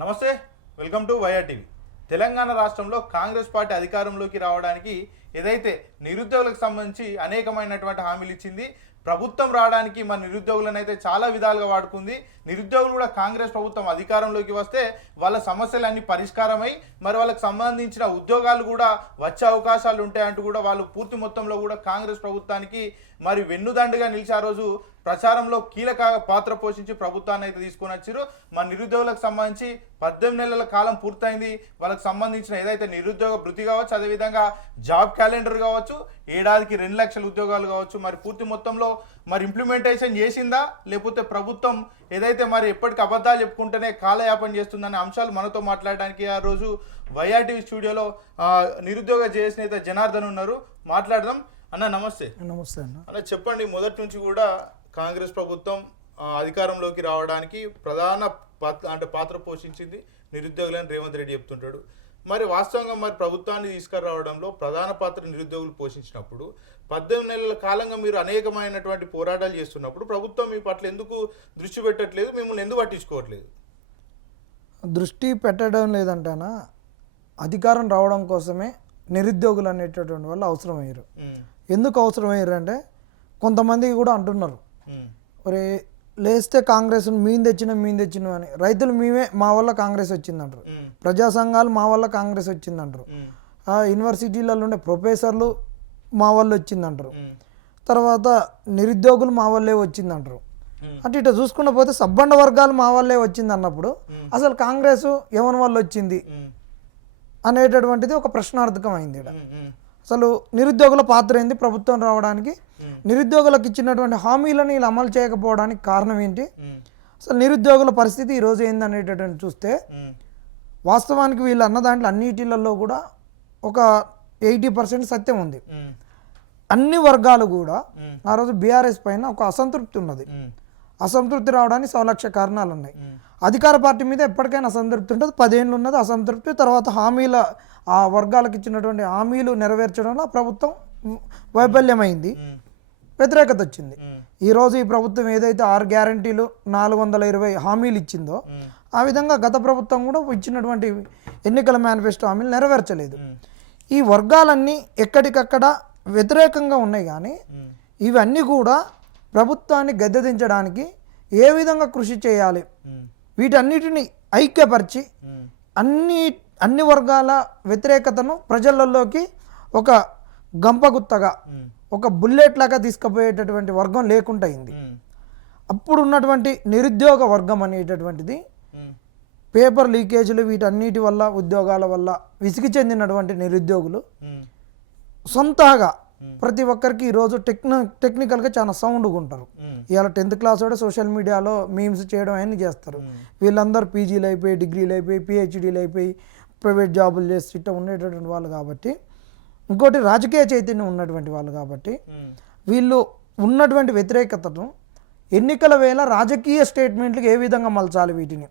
నమస్తే, welcome to YR TV. Telangana రాష్ట్రంలో Congress party అధికారంలోకి రావడానికి ఏదైతే నిరుద్యోగులకు సంబంధించి అనేకమైనటువంటి హామీలు ఇచ్చింది. ప్రభుత్వం రావడానికి మన నిరుద్యోగులను అయితే చాలా విధాలుగా వాడుకుంది. నిరుద్యోగులు కూడా కాంగ్రెస్ ప్రభుత్వం అధికారంలోకి వస్తే వాళ్ళ సమస్యలన్నీ పరిష్కారమై మరి వాళ్ళకి సంబంధించిన ఉద్యోగాలు కూడా వచ్చే అవకాశాలు ఉంటాయంటూ కూడా వాళ్ళు పూర్తి మొత్తంలో కూడా కాంగ్రెస్ ప్రభుత్వానికి మరి వెన్నుదండుగా నిలిచి ఆ రోజు ప్రచారంలో కీలక పాత్ర పోషించి ప్రభుత్వాన్ని అయితే తీసుకొని వచ్చారు. మన నిరుద్యోగులకు సంబంధించి 18 నెలల కాలం పూర్తయింది. వాళ్ళకి సంబంధించిన ఏదైతే నిరుద్యోగ భృతి కావచ్చు, అదేవిధంగా జాబ్ క్యాలెండర్ కావచ్చు, ఏడాదికి 2 లక్షల ఉద్యోగాలు కావచ్చు, మరి పూర్తి మొత్తంలో మరి ఇంప్లిమెంటేషన్ చేసిందా, లేకపోతే ప్రభుత్వం ఏదైతే మరి ఎప్పటికీ అబద్ధాలు చెప్పుకుంటేనే కాలయాపన చేస్తుందనే అంశాలు మనతో మాట్లాడడానికి ఆ రోజు వైఆర్ టీవీ స్టూడియోలో నిరుద్యోగ జేఏసీ నేత జనార్దన్ ఉన్నారు. మాట్లాడదాం. అన్న నమస్తే. నమస్తే అన్న, చెప్పండి, మొదటి నుంచి కూడా కాంగ్రెస్ ప్రభుత్వం అధికారంలోకి రావడానికి ప్రధాన పాత్ర పోషించింది నిరుద్యోగులని రేవంత్ రెడ్డి చెప్తుంటాడు. మరి వాస్తవంగా మరి ప్రభుత్వాన్ని తీసుకురావడంలో ప్రధాన పాత్ర నిరుద్యోగులు పోషించినప్పుడు 18 నెలల కాలంగా మీరు అనేకమైనటువంటి పోరాటాలు చేస్తున్నప్పుడు ప్రభుత్వం మీ పట్ల ఎందుకు దృష్టి పెట్టట్లేదు, మిమ్మల్ని ఎందుకు పట్టించుకోవట్లేదు? దృష్టి పెట్టడం లేదంటేనా, అధికారం రావడం కోసమే నిరుద్యోగులు అనేటటువంటి వాళ్ళు అవసరమయ్యారు. ఎందుకు అవసరమయ్యారు అంటే, కొంతమంది కూడా అంటున్నారు, ఒరే లేస్తే కాంగ్రెస్ మేము తెచ్చినాం అని. రైతులు మేమే, మా వల్ల కాంగ్రెస్ వచ్చిందంటారు. ప్రజా సంఘాలు మా వల్ల కాంగ్రెస్ వచ్చిందంటారు. యూనివర్సిటీలలో ఉండే ప్రొఫెసర్లు మా వల్ల వచ్చిందంటారు. తర్వాత నిరుద్యోగులు మా వల్లే వచ్చిందంటారు. అంటే ఇట్లా చూసుకున్న పోతే సబ్బండ వర్గాలు మా వల్లే వచ్చింది అన్నప్పుడు అసలు కాంగ్రెస్ ఎవరి వల్ల వచ్చింది అనేటటువంటిది ఒక ప్రశ్నార్థకం అయింది. అసలు నిరుద్యోగుల పాత్ర ఏంది ప్రభుత్వం రావడానికి? నిరుద్యోగులకు ఇచ్చినటువంటి హామీలను వీళ్ళు అమలు చేయకపోవడానికి కారణం ఏంటి? అసలు నిరుద్యోగుల పరిస్థితి ఈరోజు ఏందనేటటువంటి చూస్తే వాస్తవానికి వీళ్ళు అన్న దాంట్లో అన్నిటిలలో కూడా ఒక 80% సత్యం ఉంది. అన్ని వర్గాలు కూడా ఆ రోజు బీఆర్ఎస్ పైన ఒక అసంతృప్తి ఉన్నది. అసంతృప్తి రావడానికి 100 లక్ష కారణాలు ఉన్నాయి. అధికార పార్టీ మీద ఎప్పటికైనా అసంతృప్తి ఉంటుంది. 10 ఏళ్ళు ఉన్నది అసంతృప్తి. తర్వాత హామీల ఆ వర్గాలకు ఇచ్చినటువంటి హామీలు నెరవేర్చడంలో ప్రభుత్వం వైఫల్యమైంది, వ్యతిరేకత వచ్చింది. ఈరోజు ఈ ప్రభుత్వం ఏదైతే 6 గ్యారంటీలు 420 హామీలు ఇచ్చిందో ఆ విధంగా గత ప్రభుత్వం కూడా ఇచ్చినటువంటి ఎన్నికల మేనిఫెస్టో హామీలు నెరవేర్చలేదు. ఈ వర్గాలన్నీ ఎక్కడికక్కడ వ్యతిరేకంగా ఉన్నాయి. కానీ ఇవన్నీ కూడా ప్రభుత్వాన్ని గద్దెదించడానికి ఏ విధంగా కృషి చేయాలి, వీటన్నిటిని ఐక్యపరిచి అన్ని వర్గాల వ్యతిరేకతను ప్రజలలోకి ఒక గంపగుత్తగా ఒక బుల్లెట్ లాగా తీసుకుపోయేటటువంటి వర్గం లేకుండా అయింది. అప్పుడు ఉన్నటువంటి నిరుద్యోగ వర్గం అనేటటువంటిది పేపర్ లీకేజీలు వీటన్నిటి వల్ల, ఉద్యోగాల వల్ల విసిగి చెందినటువంటి నిరుద్యోగులు సొంతగా ప్రతి ఒక్కరికి ఈరోజు టెక్నికల్గా చాలా సౌండ్గా ఉంటారు. ఇవాళ 10th క్లాస్ కూడా సోషల్ మీడియాలో మీమ్స్ చేయడం అన్నీ చేస్తారు. వీళ్ళందరూ పీజీలు అయిపోయి, డిగ్రీలు అయిపోయి, పిహెచ్డీలు అయిపోయి, ప్రైవేట్ జాబులు చేసి ఇట్లా ఉండేటటువంటి వాళ్ళు కాబట్టి, ఇంకోటి రాజకీయ చైతన్యం ఉన్నటువంటి వాళ్ళు కాబట్టి, వీళ్ళు ఉన్నటువంటి వ్యతిరేకతను ఎన్నికల వేళ రాజకీయ స్టేట్మెంట్లకు ఏ విధంగా మలచాలి, వీటిని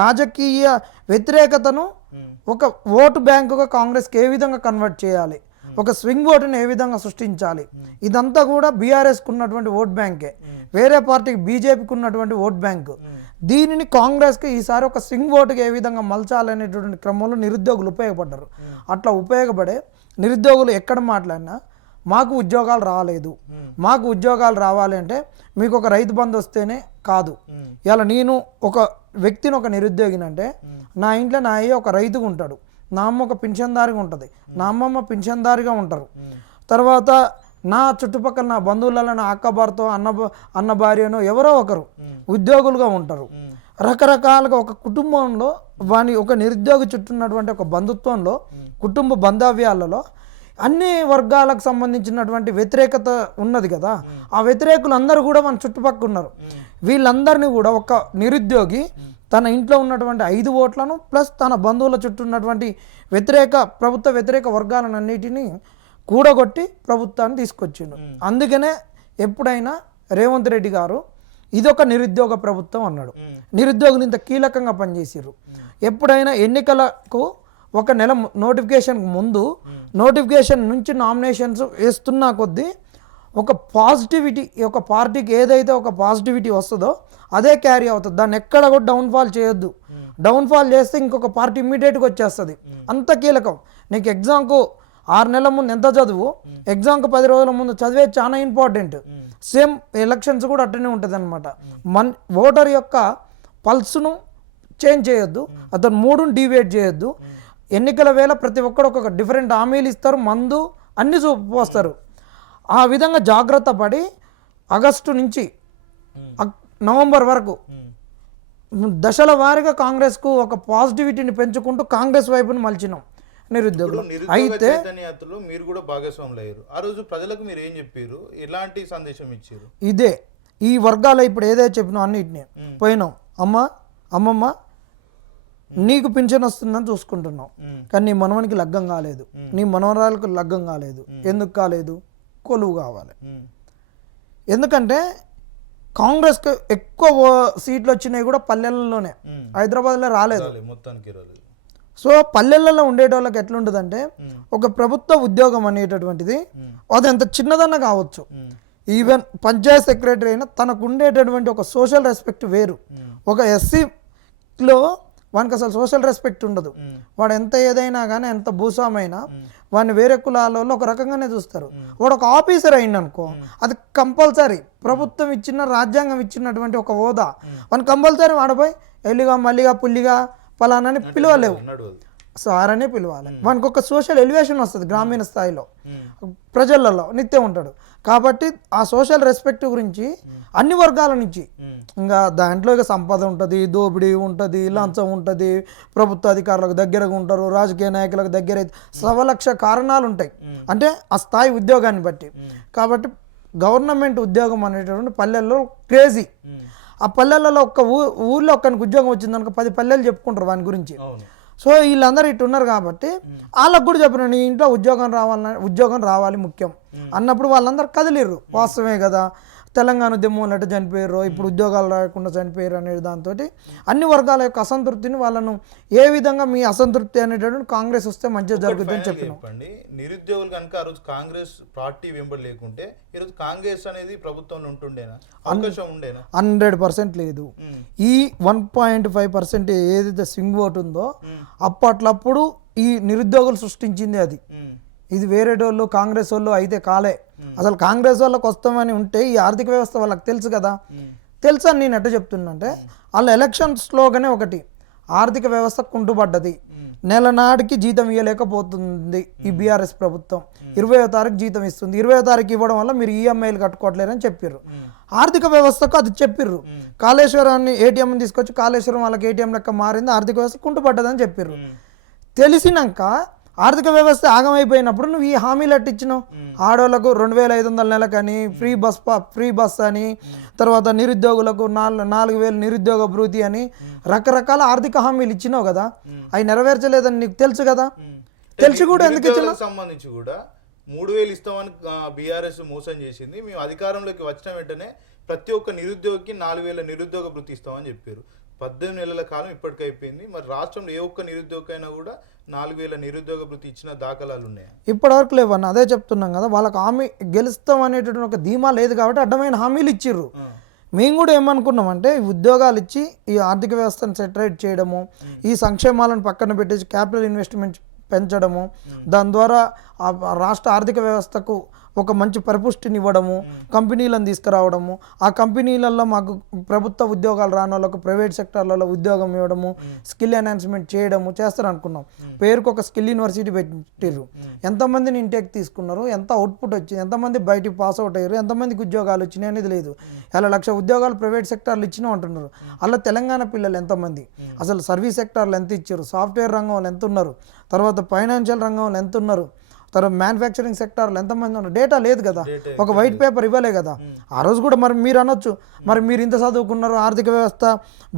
రాజకీయ వ్యతిరేకతను ఒక ఓటు బ్యాంకుగా కాంగ్రెస్కి ఏ విధంగా కన్వర్ట్ చేయాలి, ఒక స్వింగ్ ఓటుని ఏ విధంగా సృష్టించాలి, ఇదంతా కూడా బీఆర్ఎస్కి ఉన్నటువంటి ఓట్ బ్యాంకే, వేరే పార్టీకి బీజేపీకి ఉన్నటువంటి ఓట్ బ్యాంకు. దీనిని కాంగ్రెస్కి ఈసారి ఒక స్వింగ్ ఓటుకి ఏ విధంగా మలచాలనేటువంటి క్రమంలో నిరుద్యోగులు ఉపయోగపడ్డారు. అట్లా ఉపయోగపడే నిరుద్యోగులు ఎక్కడ మాట్లాడినా మాకు ఉద్యోగాలు రాలేదు, మాకు ఉద్యోగాలు రావాలి అంటే మీకు ఒక రైతు బంధు వస్తేనే కాదు. ఇలా నేను ఒక వ్యక్తిని, ఒక నిరుద్యోగినంటే నా ఇంట్లో నా అయ్యే ఒక రైతుగా ఉంటాడు, నా అమ్మ ఒక పింఛన్దారిగా ఉంటుంది, నా అమ్మమ్మ పింఛన్దారిగా ఉంటారు. తర్వాత నా చుట్టుపక్కల నా బంధువులలో నా అక్క భర్త, అన్న భార్యనో ఎవరో ఒకరు ఉద్యోగులుగా ఉంటారు. రకరకాలుగా ఒక కుటుంబంలో ఒక నిరుద్యోగి చుట్టూ ఉన్నటువంటి ఒక బంధుత్వంలో, కుటుంబ బంధవ్యాలలో అన్ని వర్గాలకు సంబంధించినటువంటి వ్యతిరేకత ఉన్నది కదా. ఆ వ్యతిరేకులు అందరూ కూడా మన చుట్టుపక్కల ఉన్నారు. వీళ్ళందరినీ కూడా ఒక నిరుద్యోగి తన ఇంట్లో ఉన్నటువంటి 5 ఓట్లను ప్లస్ తన బంధువుల చుట్టూ ఉన్నటువంటి ప్రభుత్వ వ్యతిరేక వర్గాలను అన్నిటినీ కూడగొట్టి ప్రభుత్వాన్ని తీసుకొచ్చిండు. అందుకనే ఎప్పుడైనా రేవంత్ రెడ్డి గారు ఇదొక నిరుద్యోగ ప్రభుత్వం అన్నాడు. నిరుద్యోగులు ఇంత కీలకంగా పనిచేసారు. ఎప్పుడైనా ఎన్నికలకు 1 నెల నోటిఫికేషన్ ముందు, నోటిఫికేషన్ నుంచి నామినేషన్స్ వేస్తున్నా కొద్దీ ఒక పాజిటివిటీ, ఒక పార్టీకి ఏదైతే ఒక పాజిటివిటీ వస్తుందో అదే క్యారీ అవుతుంది. దాన్ని ఎక్కడ కూడా డౌన్ఫాల్ చేయొద్దు. డౌన్ఫాల్ చేస్తే ఇంకొక పార్టీ ఇమ్మీడియట్గా వచ్చేస్తుంది. అంత కీలకం. నీకు ఎగ్జామ్కు 6 నెలల ముందు ఎంత చదువు, ఎగ్జామ్కు 10 రోజుల ముందు చదివే చాలా ఇంపార్టెంట్. సేమ్ ఎలక్షన్స్ కూడా అట్టనే ఉంటుంది అనమాట. ఓటర్ యొక్క పల్స్ను చేంజ్ చేయొద్దు, అతను మూడును డివేట్ చేయొద్దు. ఎన్నికల వేళ ప్రతి ఒక్కరు ఒక్కొక్క డిఫరెంట్ హామీలు ఇస్తారు, మందు అన్నీ చూపిస్తారు. ఆ విధంగా జాగ్రత్త పడి ఆగస్టు నుంచి నవంబర్ వరకు దశల వారీగా కాంగ్రెస్కు ఒక పాజిటివిటీని పెంచుకుంటూ కాంగ్రెస్ వైపుని మలిచినాం నిరుద్యోగులు. అయితే చైతన్యతలో మీరు కూడా భాగస్వాములు అయ్యారు. ఆ రోజు ప్రజలకు మీరు ఏం చెప్పారు, ఎలాంటి సందేశం ఇచ్చారు? ఇదే ఈ వర్గాల ఇప్పుడు ఏదైతే చెప్పినా అన్నిటిని పోయినాం. అమ్మమ్మ నీకు పింఛన్ వస్తుందని చూసుకుంటున్నావు, కానీ నీ మనవనికి లగ్గం కాలేదు, నీ మనవరాలకు లగ్గం కాలేదు. ఎందుకు కాలేదు? కొలువు కావాలి. ఎందుకంటే కాంగ్రెస్కి ఎక్కువ సీట్లు వచ్చినాయి కూడా పల్లెలలోనే, హైదరాబాద్లో రాలేదు. సో పల్లెలలో ఉండేటోళ్ళకి ఎట్లుంటుందంటే ఒక ప్రభుత్వ ఉద్యోగం అనేటటువంటిది అది ఎంత చిన్నదన్నా కావచ్చు, ఈవెన్ పంచాయత్ సెక్రటరీ అయినా తనకు ఉండేటటువంటి ఒక సోషల్ రెస్పెక్ట్ వేరు. ఒక ఎస్సీలో వానికి అసలు సోషల్ రెస్పెక్ట్ ఉండదు. వాడు ఎంత ఏదైనా కానీ ఎంత భూస్వామైనా వాడిని వేరే కులాలలో ఒక రకంగానే చూస్తారు. వాడు ఒక ఆఫీసర్ అయింది అనుకో, అది కంపల్సరీ ప్రభుత్వం ఇచ్చిన రాజ్యాంగం ఇచ్చినటువంటి ఒక హోదా. వాడిని కంపల్సరీ వాడిపోయి ఎల్లిగా మల్లిగా పుల్లిగా ఫలానాని పిలవలేవు, సార్ అనే పిలవాలి. వానికి ఒక సోషల్ ఎలివేషన్ వస్తుంది గ్రామీణ స్థాయిలో, ప్రజలలో నిత్యం ఉంటాడు. కాబట్టి ఆ సోషల్ రెస్పెక్ట్ గురించి అన్ని వర్గాల నుంచి, ఇంకా దాంట్లో ఇక సంపద ఉంటుంది, దోపిడీ ఉంటుంది, లంచం ఉంటుంది, ప్రభుత్వ అధికారులకు దగ్గరగా ఉంటారు, రాజకీయ నాయకులకు దగ్గర, సవలక్ష కారణాలు ఉంటాయి అంటే ఆ స్థాయి ఉద్యోగాన్ని బట్టి. కాబట్టి గవర్నమెంట్ ఉద్యోగం అనేటటువంటి పల్లెల్లో క్రేజీ. ఆ పల్లెలలో ఒక్క ఊర్లో ఒక్కనికి ఉద్యోగం వచ్చిందనుకో 10 పల్లెలు చెప్పుకుంటారు వాని గురించి. సో వీళ్ళందరూ ఇటు ఉన్నారు కాబట్టి వాళ్ళకు కూడా చెప్పిన నీ ఇంట్లో ఉద్యోగం రావాలి ముఖ్యం అన్నప్పుడు వాళ్ళందరూ కదిలిర్రు. వాస్తవమే కదా, తెలంగాణ ఉద్యమం ఎట్లా చనిపోయారు, ఇప్పుడు ఉద్యోగాలు రాకుండా చనిపోయారు అనే దాంతో అన్ని వర్గాల యొక్క అసంతృప్తిని వాళ్ళను ఏ విధంగా మీ అసంతృప్తి అనేటటువంటి కాంగ్రెస్ వస్తే మంచిగా జరుగుతుందని చెప్పండి. నిరుద్యోగులు కనుక ఆ రోజు కాంగ్రెస్ పార్టీ వెంబడి లేకుంటే ఈరోజు కాంగ్రెస్ అనేది ప్రభుత్వంలో ఉంటుండేనా, అవకాశం ఉండేనా? 100% లేదు. ఈ 1.5% ఏదైతే స్వింగ్ ఓట్ ఉందో అప్పట్లప్పుడు ఈ నిరుద్యోగులు సృష్టించింది అది. ఇది వేరే వాళ్ళు కాంగ్రెస్ వాళ్ళు అయితే కాలే. అసలు కాంగ్రెస్ వాళ్ళకి వస్తామని ఉంటే ఈ ఆర్థిక వ్యవస్థ వాళ్ళకి తెలుసు కదా. తెలుసు అని నేను ఎట్లా చెప్తున్నా అంటే వాళ్ళ ఎలక్షన్ స్లోగానే ఒకటి, ఆర్థిక వ్యవస్థ కుంటుపడ్డది, నెల నాటికి జీతం ఇవ్వలేకపోతుంది ఈ బీఆర్ఎస్ ప్రభుత్వం, 20వ తారీఖు జీతం ఇస్తుంది, 20వ తారీఖు ఇవ్వడం వల్ల మీరు ఈఎంఐలు కట్టుకోవట్లేరని చెప్పిర్రు. ఆర్థిక వ్యవస్థకు అది చెప్పిర్రు. కాళేశ్వరాన్ని ఏటీఎం తీసుకొచ్చి కాళేశ్వరం వాళ్ళకి ఏటీఎం లెక్క మారింది, ఆర్థిక వ్యవస్థ కుంటుపడ్డదని చెప్పిర్రు. తెలిసినాక ఆర్థిక వ్యవస్థ ఆగమైపోయినప్పుడు నువ్వు ఈ హామీలు అట్టించినావు. ఆడోళ్లకు 2500 నెలకని ఫ్రీ బస్ అని, తర్వాత నిరుద్యోగులకు 4000 నిరుద్యోగ భృతి అని రకరకాల ఆర్థిక హామీలు ఇచ్చినావు కదా, అవి నెరవేర్చలేదని నీకు తెలుసు కదా. తెలిసి కూడా ఎందుకు ఇచ్చినా సంబంధించి కూడా 3000 ఇస్తామని బీఆర్ఎస్ మోసం చేసింది. మేము అధికారంలోకి వచ్చిన వెంటనే ప్రతి ఒక్క నిరుద్యోగికి 4000 నిరుద్యోగ భృతి ఇస్తామని చెప్పారు. 18 నెలల కాలం ఇప్పటికైపోయింది. మరి రాష్ట్రంలో ఏ ఒక్క నిరుద్యోగైనా కూడా 4000 నిరుద్యోగ భృతి ఇచ్చిన దాఖలాలు ఉన్నాయా? ఇప్పటివరకు లేవన్న. అదే చెప్తున్నాం కదా, వాళ్ళకి హామీ గెలుస్తాం అనేటటువంటి ఒక ధీమా లేదు కాబట్టి అడ్డమైన హామీలు ఇచ్చిర్రు. మేము కూడా ఏమనుకున్నామంటే ఉద్యోగాలు ఇచ్చి ఈ ఆర్థిక వ్యవస్థను సెటరేట్ చేయడము, ఈ సంక్షేమాలను పక్కన పెట్టేసి క్యాపిటల్ ఇన్వెస్ట్మెంట్ పెంచడము, దాని ద్వారా రాష్ట్ర ఆర్థిక వ్యవస్థకు ఒక మంచి పరిపుష్టిని ఇవ్వడము, కంపెనీలను తీసుకురావడము, ఆ కంపెనీలలో మాకు ప్రభుత్వ ఉద్యోగాలు రాని వాళ్ళకు ప్రైవేట్ సెక్టార్లలో ఉద్యోగం ఇవ్వడము, స్కిల్ ఎన్హాన్స్మెంట్ చేయడము చేస్తారు అనుకున్నాం. పేరుకు ఒక స్కిల్ యూనివర్సిటీ పెట్టిర్రు. ఎంతమందిని ఇంటేక్ తీసుకున్నారు, ఎంత అవుట్పుట్ వచ్చింది, ఎంతమంది బయటికి పాస్ అవుట్ అయ్యారు, ఎంతమందికి ఉద్యోగాలు వచ్చినాయి అనేది లేదు. 1,00,000 ఉద్యోగాలు ప్రైవేట్ సెక్టార్లు ఇచ్చినా అంటున్నారు. అలా తెలంగాణ పిల్లలు ఎంతమంది, అసలు సర్వీస్ సెక్టార్లు ఎంత ఇచ్చారు, సాఫ్ట్వేర్ రంగంలో ఎంత ఉన్నారు, తర్వాత ఫైనాన్షియల్ రంగంలో ఎంత ఉన్నారు, తర్వాత మ్యానుఫ్యాక్చరింగ్ సెక్టార్లో ఎంతమంది ఉన్నారు, డేటా లేదు కదా, ఒక వైట్ పేపర్ ఇవ్వలే కదా. ఆ రోజు కూడా మరి మీరు అనొచ్చు, మరి మీరు ఇంత చదువుకున్నారు, ఆర్థిక వ్యవస్థ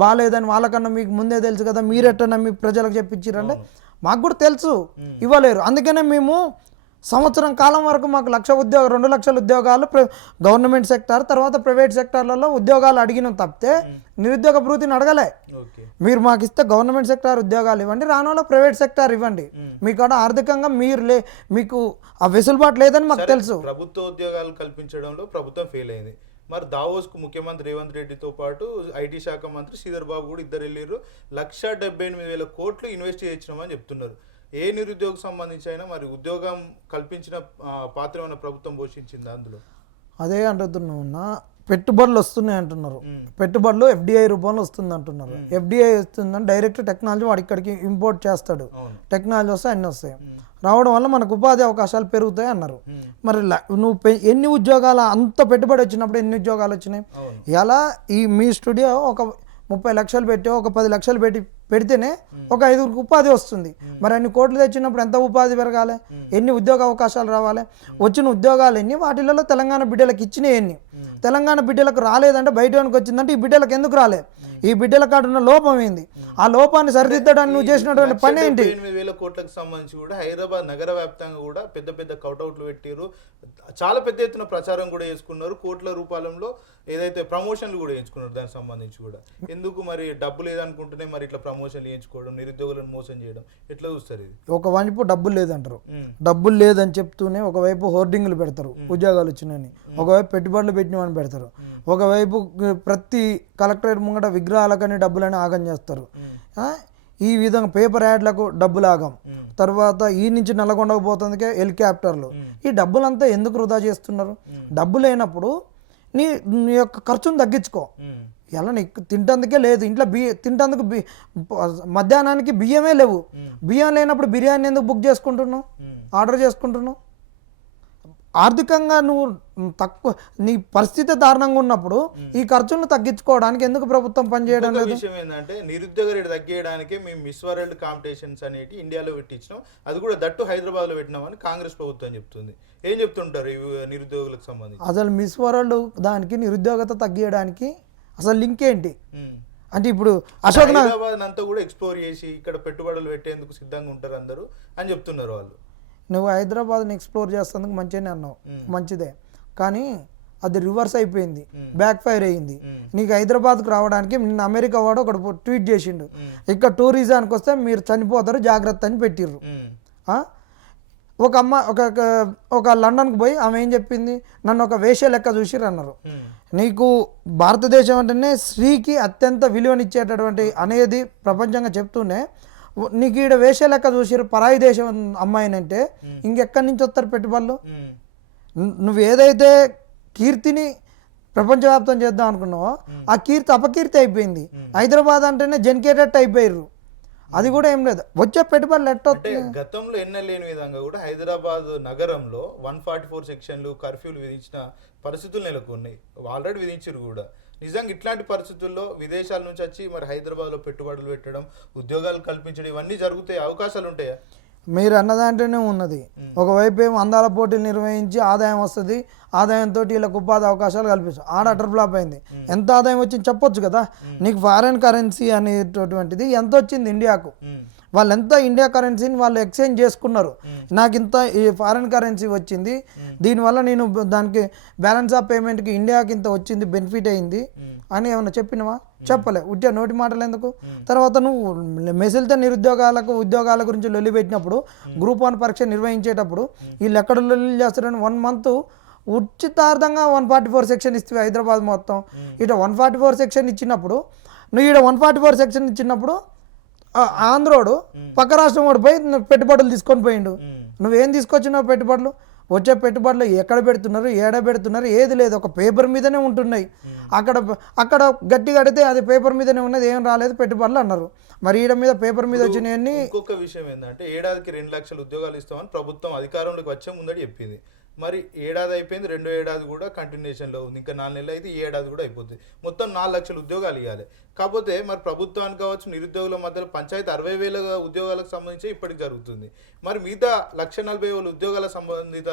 బాగాలేదని వాళ్ళకన్నా మీకు ముందే తెలుసు కదా, మీరెట్టన్నా మీ ప్రజలకు చెప్పించారంటే మాకు కూడా తెలుసు, ఇవ్వలేరు. అందుకనే మేము సంవత్సరం కాలం వరకు మాకు 2 లక్షల ఉద్యోగాలు గవర్నమెంట్ సెక్టార్ తర్వాత ప్రైవేట్ సెక్టార్లలో ఉద్యోగాలు అడిగినాం తప్పితే నిరుద్యోగ భృతిని అడగలే. మీరు మాకు ఇస్తే గవర్నమెంట్ సెక్టార్ ఉద్యోగాలు ఇవ్వండి, రానోళ్ళ ప్రైవేట్ సెక్టార్ ఇవ్వండి, మీకు ఆర్థికంగా మీకు ఆ వెసులుబాటు లేదని మాకు తెలుసు. ప్రభుత్వ ఉద్యోగాలు కల్పించడంలో ప్రభుత్వం ఫెయిల్ అయింది. మరి దావోస్కు ముఖ్యమంత్రి రేవంత్ రెడ్డితో పాటు ఐటీ శాఖ మంత్రి శ్రీధర్ బాబు కూడా ఇద్దరు వెళ్ళారు. 1,78,000 కోట్లు ఇన్వెస్ట్ చేయించినామని చెప్తున్నారు. ఏ నిరుద్యోగ సంబంధించి అయినా మరి ఉద్యోగం కల్పించిన పాత్ర ఏమైనా ప్రభుత్వం పోషించిందా అందులో? అదే అంటున్నా, పెట్టుబడులు వస్తున్నాయి అంటున్నారు. పెట్టుబడులు ఎఫ్డిఐ రూపంలో వస్తుంది అంటున్నారు. ఎఫ్డిఐ వస్తుందని డైరెక్ట్ టెక్నాలజీ వాడు ఇక్కడికి ఇంపోర్ట్ చేస్తాడు. టెక్నాలజీ వస్తే అన్నీ వస్తాయి. రావడం వల్ల మనకు ఉపాధి అవకాశాలు పెరుగుతాయి అన్నారు. మరి నువ్వు ఎన్ని ఉద్యోగాలు, అంత పెట్టుబడి వచ్చినప్పుడు ఎన్ని ఉద్యోగాలు వచ్చినాయి? ఎలా మీ స్టూడియో ఒక 30 లక్షలు పెట్టి ఒక 10 లక్షలు పెడితేనే ఒక 5గురికి ఉపాధి వస్తుంది. మరి అన్ని కోట్లు తెచ్చినప్పుడు ఎంత ఉపాధి పెరగాలి? ఎన్ని ఉద్యోగ అవకాశాలు రావాలి? వచ్చిన ఉద్యోగాలు ఎన్ని? వాటిలలో తెలంగాణ బిడ్డలకు ఇచ్చినవి ఎన్ని? తెలంగాణ బిడ్డలకు రాలేదంటే బయటకు వచ్చిందంటే ఈ బిడ్డలకు ఎందుకు రాలే? ఈ బిడ్డల కాడ ఉన్న లోపం ఏంది? ఆ లోపాన్ని సరిదిద్దడానికి నువ్వు చేసినటువంటి పని ఏంటి? 8,000 కోట్లకు సంబంధించి కూడా హైదరాబాద్ నగర వ్యాప్తంగా కూడా పెద్ద పెద్ద కౌటౌట్లు పెట్టారు. చాలా పెద్ద ఎత్తున ప్రచారం కూడా చేసుకున్నారు. కోట్ల రూపాయలలో ఏదైతే ప్రమోషన్లు కూడా చేయించుకున్నారు. దానికి సంబంధించి కూడా ఎందుకు మరి డబ్బు లేదనుకుంటేనే మరి ఇట్లా ప్రమోషన్లు చేయించుకోవడం, నిరుద్యోగులను మోసం చేయడం ఎట్లా చూస్తారు? ఇది ఒకవైపు డబ్బులు లేదంటారు, డబ్బులు లేదని చెప్తూనే ఒకవైపు హోర్డింగ్లు పెడతారు ఉద్యోగాలు వచ్చినాయని, ఒకవైపు పెట్టుబడులు పెట్టినవని పెడతారు, ఒకవైపు ప్రతి కలెక్టరేట్ ముంగట విగ్రహాలకని డబ్బులని ఆగం చేస్తారు. ఈ విధంగా పేపర్ యాడ్లకు డబ్బులు ఆగం, తర్వాత ఈ నుంచి నల్లగొండకు పోతుందికే హెలికాప్టర్లు. ఈ డబ్బులంతా ఎందుకు వృధా చేస్తున్నారు? డబ్బు లేనప్పుడు నీ యొక్క ఖర్చును తగ్గించుకో. ఎలా నీకు తింటందుకే లేదు, ఇంట్లో తింటందుకు మధ్యాహ్నానికి బియ్యమే లేవు. బియ్యం లేనప్పుడు బిర్యానీ ఎందుకు బుక్ చేసుకుంటున్నావు, ఆర్డర్ చేసుకుంటున్నావు? ఆర్థికంగా నువ్వు తక్కువ, నీ పరిస్థితి దారుణంగా ఉన్నప్పుడు ఈ ఖర్చులను తగ్గించుకోవడానికి ఎందుకు ప్రభుత్వం పనిచేయడం లేదు? విషయం ఏంటంటే నిరుద్యోగ రేటు తగ్గించడానికి మేము మిస్ వరల్డ్ కాంపిటీషన్స్ అనేవి ఇండియాలో పెట్టించినాం, అది కూడా దట్టు హైదరాబాద్లో పెట్టినామని కాంగ్రెస్ ప్రభుత్వం చెప్తుంది. ఏం చెప్తుంటారు ఈ నిరుద్యోగులకు సంబంధించి? అసలు మిస్ వరల్డ్ దానికి నిరుద్యోగత తగ్గించడానికి అసలు లింక్ ఏంటి అంటే ఇప్పుడు అశోక్ హైదరాబాద్ అంతా కూడా ఎక్స్ప్లోర్ చేసి ఇక్కడ పెట్టుబడులు పెట్టేందుకు సిద్ధంగా ఉంటారు అందరూ అని చెప్తున్నారు వాళ్ళు. నువ్వు హైదరాబాద్ని ఎక్స్ప్లోర్ చేస్తేందుకు మంచిగానే అన్నావు, మంచిదే. కానీ అది రివర్స్ అయిపోయింది, బ్యాక్ ఫైర్ అయ్యింది. నీకు హైదరాబాద్కు రావడానికి నిన్న అమెరికా వాడు ఒకటి ట్వీట్ చేసిండు, ఇక్కడ టూరిజానికి వస్తే మీరు చనిపోతారు జాగ్రత్త అని పెట్టిర్రు. ఒక ఒక లండన్కి పోయి ఆమె ఏం చెప్పింది, నన్ను ఒక వేశ్య లెక్క చూసిర్రు అన్నారు. నీకు భారతదేశం అంటేనే స్త్రీకి అత్యంత విలువనిచ్చేటటువంటి అనేది ప్రపంచంగా చెప్తూనే నీకు ఈడ వేష లెక్క చూసిరు పరాయి దేశం అమ్మాయినంటే ఇంకెక్కడి నుంచి వస్తారు పెట్టుబడులు? నువ్వు ఏదైతే కీర్తిని ప్రపంచవ్యాప్తం చేద్దాం అనుకున్నావో ఆ కీర్తి అపకీర్తి అయిపోయింది. హైదరాబాద్ అంటేనే జెన్కేటెడ్ అయిపోయారు. అది కూడా ఏం లేదు, వచ్చే పెట్టుబడులు ఎట్టొస్తాయి? గతంలో ఎన్నలేని విధంగా కూడా హైదరాబాద్ నగరంలో 144 సెక్షన్లు కర్ఫ్యూలు విధించిన పరిస్థితులు నెలకొన్నాయి, ఆల్రెడీ విధించారు కూడా. నిజంగా ఇట్లాంటి పరిస్థితుల్లో విదేశాల నుంచి వచ్చి మరి హైదరాబాద్లో పెట్టుబడులు పెట్టడం, ఉద్యోగాలు కల్పించడం ఇవన్నీ జరుగుతాయి, అవకాశాలు ఉంటాయా? మీరు అన్నదాంట్లోనే ఉన్నది. ఒకవైపు ఏమో అందాల పోటీలు నిర్వహించి ఆదాయం వస్తుంది, ఆదాయంతో వీళ్ళకి ఉపాధి అవకాశాలు కల్పిస్తాం. ఆడ అటర్ ఫ్లాప్ అయింది. ఎంత ఆదాయం వచ్చింది చెప్పొచ్చు కదా. నీకు ఫారెన్ కరెన్సీ అనేటటువంటిది ఎంత వచ్చింది ఇండియాకు, వాళ్ళు ఎంత ఇండియా కరెన్సీని వాళ్ళు ఎక్స్చేంజ్ చేసుకున్నారు. నాకు ఇంత ఈ ఫారెన్ కరెన్సీ వచ్చింది, దీనివల్ల నేను దానికి బ్యాలెన్స్ ఆఫ్ పేమెంట్కి ఇండియాకి ఇంత వచ్చింది, బెనిఫిట్ అయింది అని ఏమన్నా చెప్పినవా? చెప్పలే, ఉట్టే నోటి మాటలు ఎందుకు? తర్వాత నువ్వు మెసిల్తో ఉద్యోగాల గురించి లొల్లి పెట్టినప్పుడు గ్రూప్ 1 పరీక్ష నిర్వహించేటప్పుడు వీళ్ళు ఎక్కడ లొల్లి చేస్తారని 1 మంత్ ఉచితార్థంగా 144 సెక్షన్ ఇస్తే హైదరాబాద్ మొత్తం ఇట 144 సెక్షన్ ఇచ్చినప్పుడు, నువ్వు ఈడ 144 సెక్షన్ ఇచ్చినప్పుడు ఆంధ్రోడు పక్క రాష్ట్రం వాడు పోయి పెట్టుబడులు తీసుకొని పోయిండు. నువ్వేం తీసుకొచ్చినావు పెట్టుబడులు? వచ్చే పెట్టుబడులు ఎక్కడ పెడుతున్నారు, ఏడ పెడుతున్నారు, ఏది లేదు, ఒక పేపర్ మీదనే ఉంటున్నాయి. అక్కడ గట్టి కడితే అది పేపర్ మీదనే ఉన్నది, ఏం రాలేదు పెట్టుబడులు అన్నారు. మరి ఈడ మీద పేపర్ మీద వచ్చినాయన్నీ. ఇంకొక విషయం ఏంటంటే ఏడాదికి 2 లక్షల ఉద్యోగాలు ఇస్తామని ప్రభుత్వం అధికారంలోకి వచ్చే ముందడి చెప్పింది. మరి ఏడాది అయిపోయింది, 2వ ఏడాది కూడా కంటిన్యూషన్లో ఉంది, ఇంకా 4 నెలలు అయితే ఈ ఏడాది కూడా అయిపోతుంది. మొత్తం 4 లక్షల ఉద్యోగాలు ఇవ్వాలి. కాకపోతే మరి ప్రభుత్వానికి కావచ్చు నిరుద్యోగుల మధ్యలో పంచాయతీ 60,000 ఉద్యోగాలకు సంబంధించి ఇప్పటికి జరుగుతుంది. మరి మిగతా 140,000 ఉద్యోగాల సంబంధిత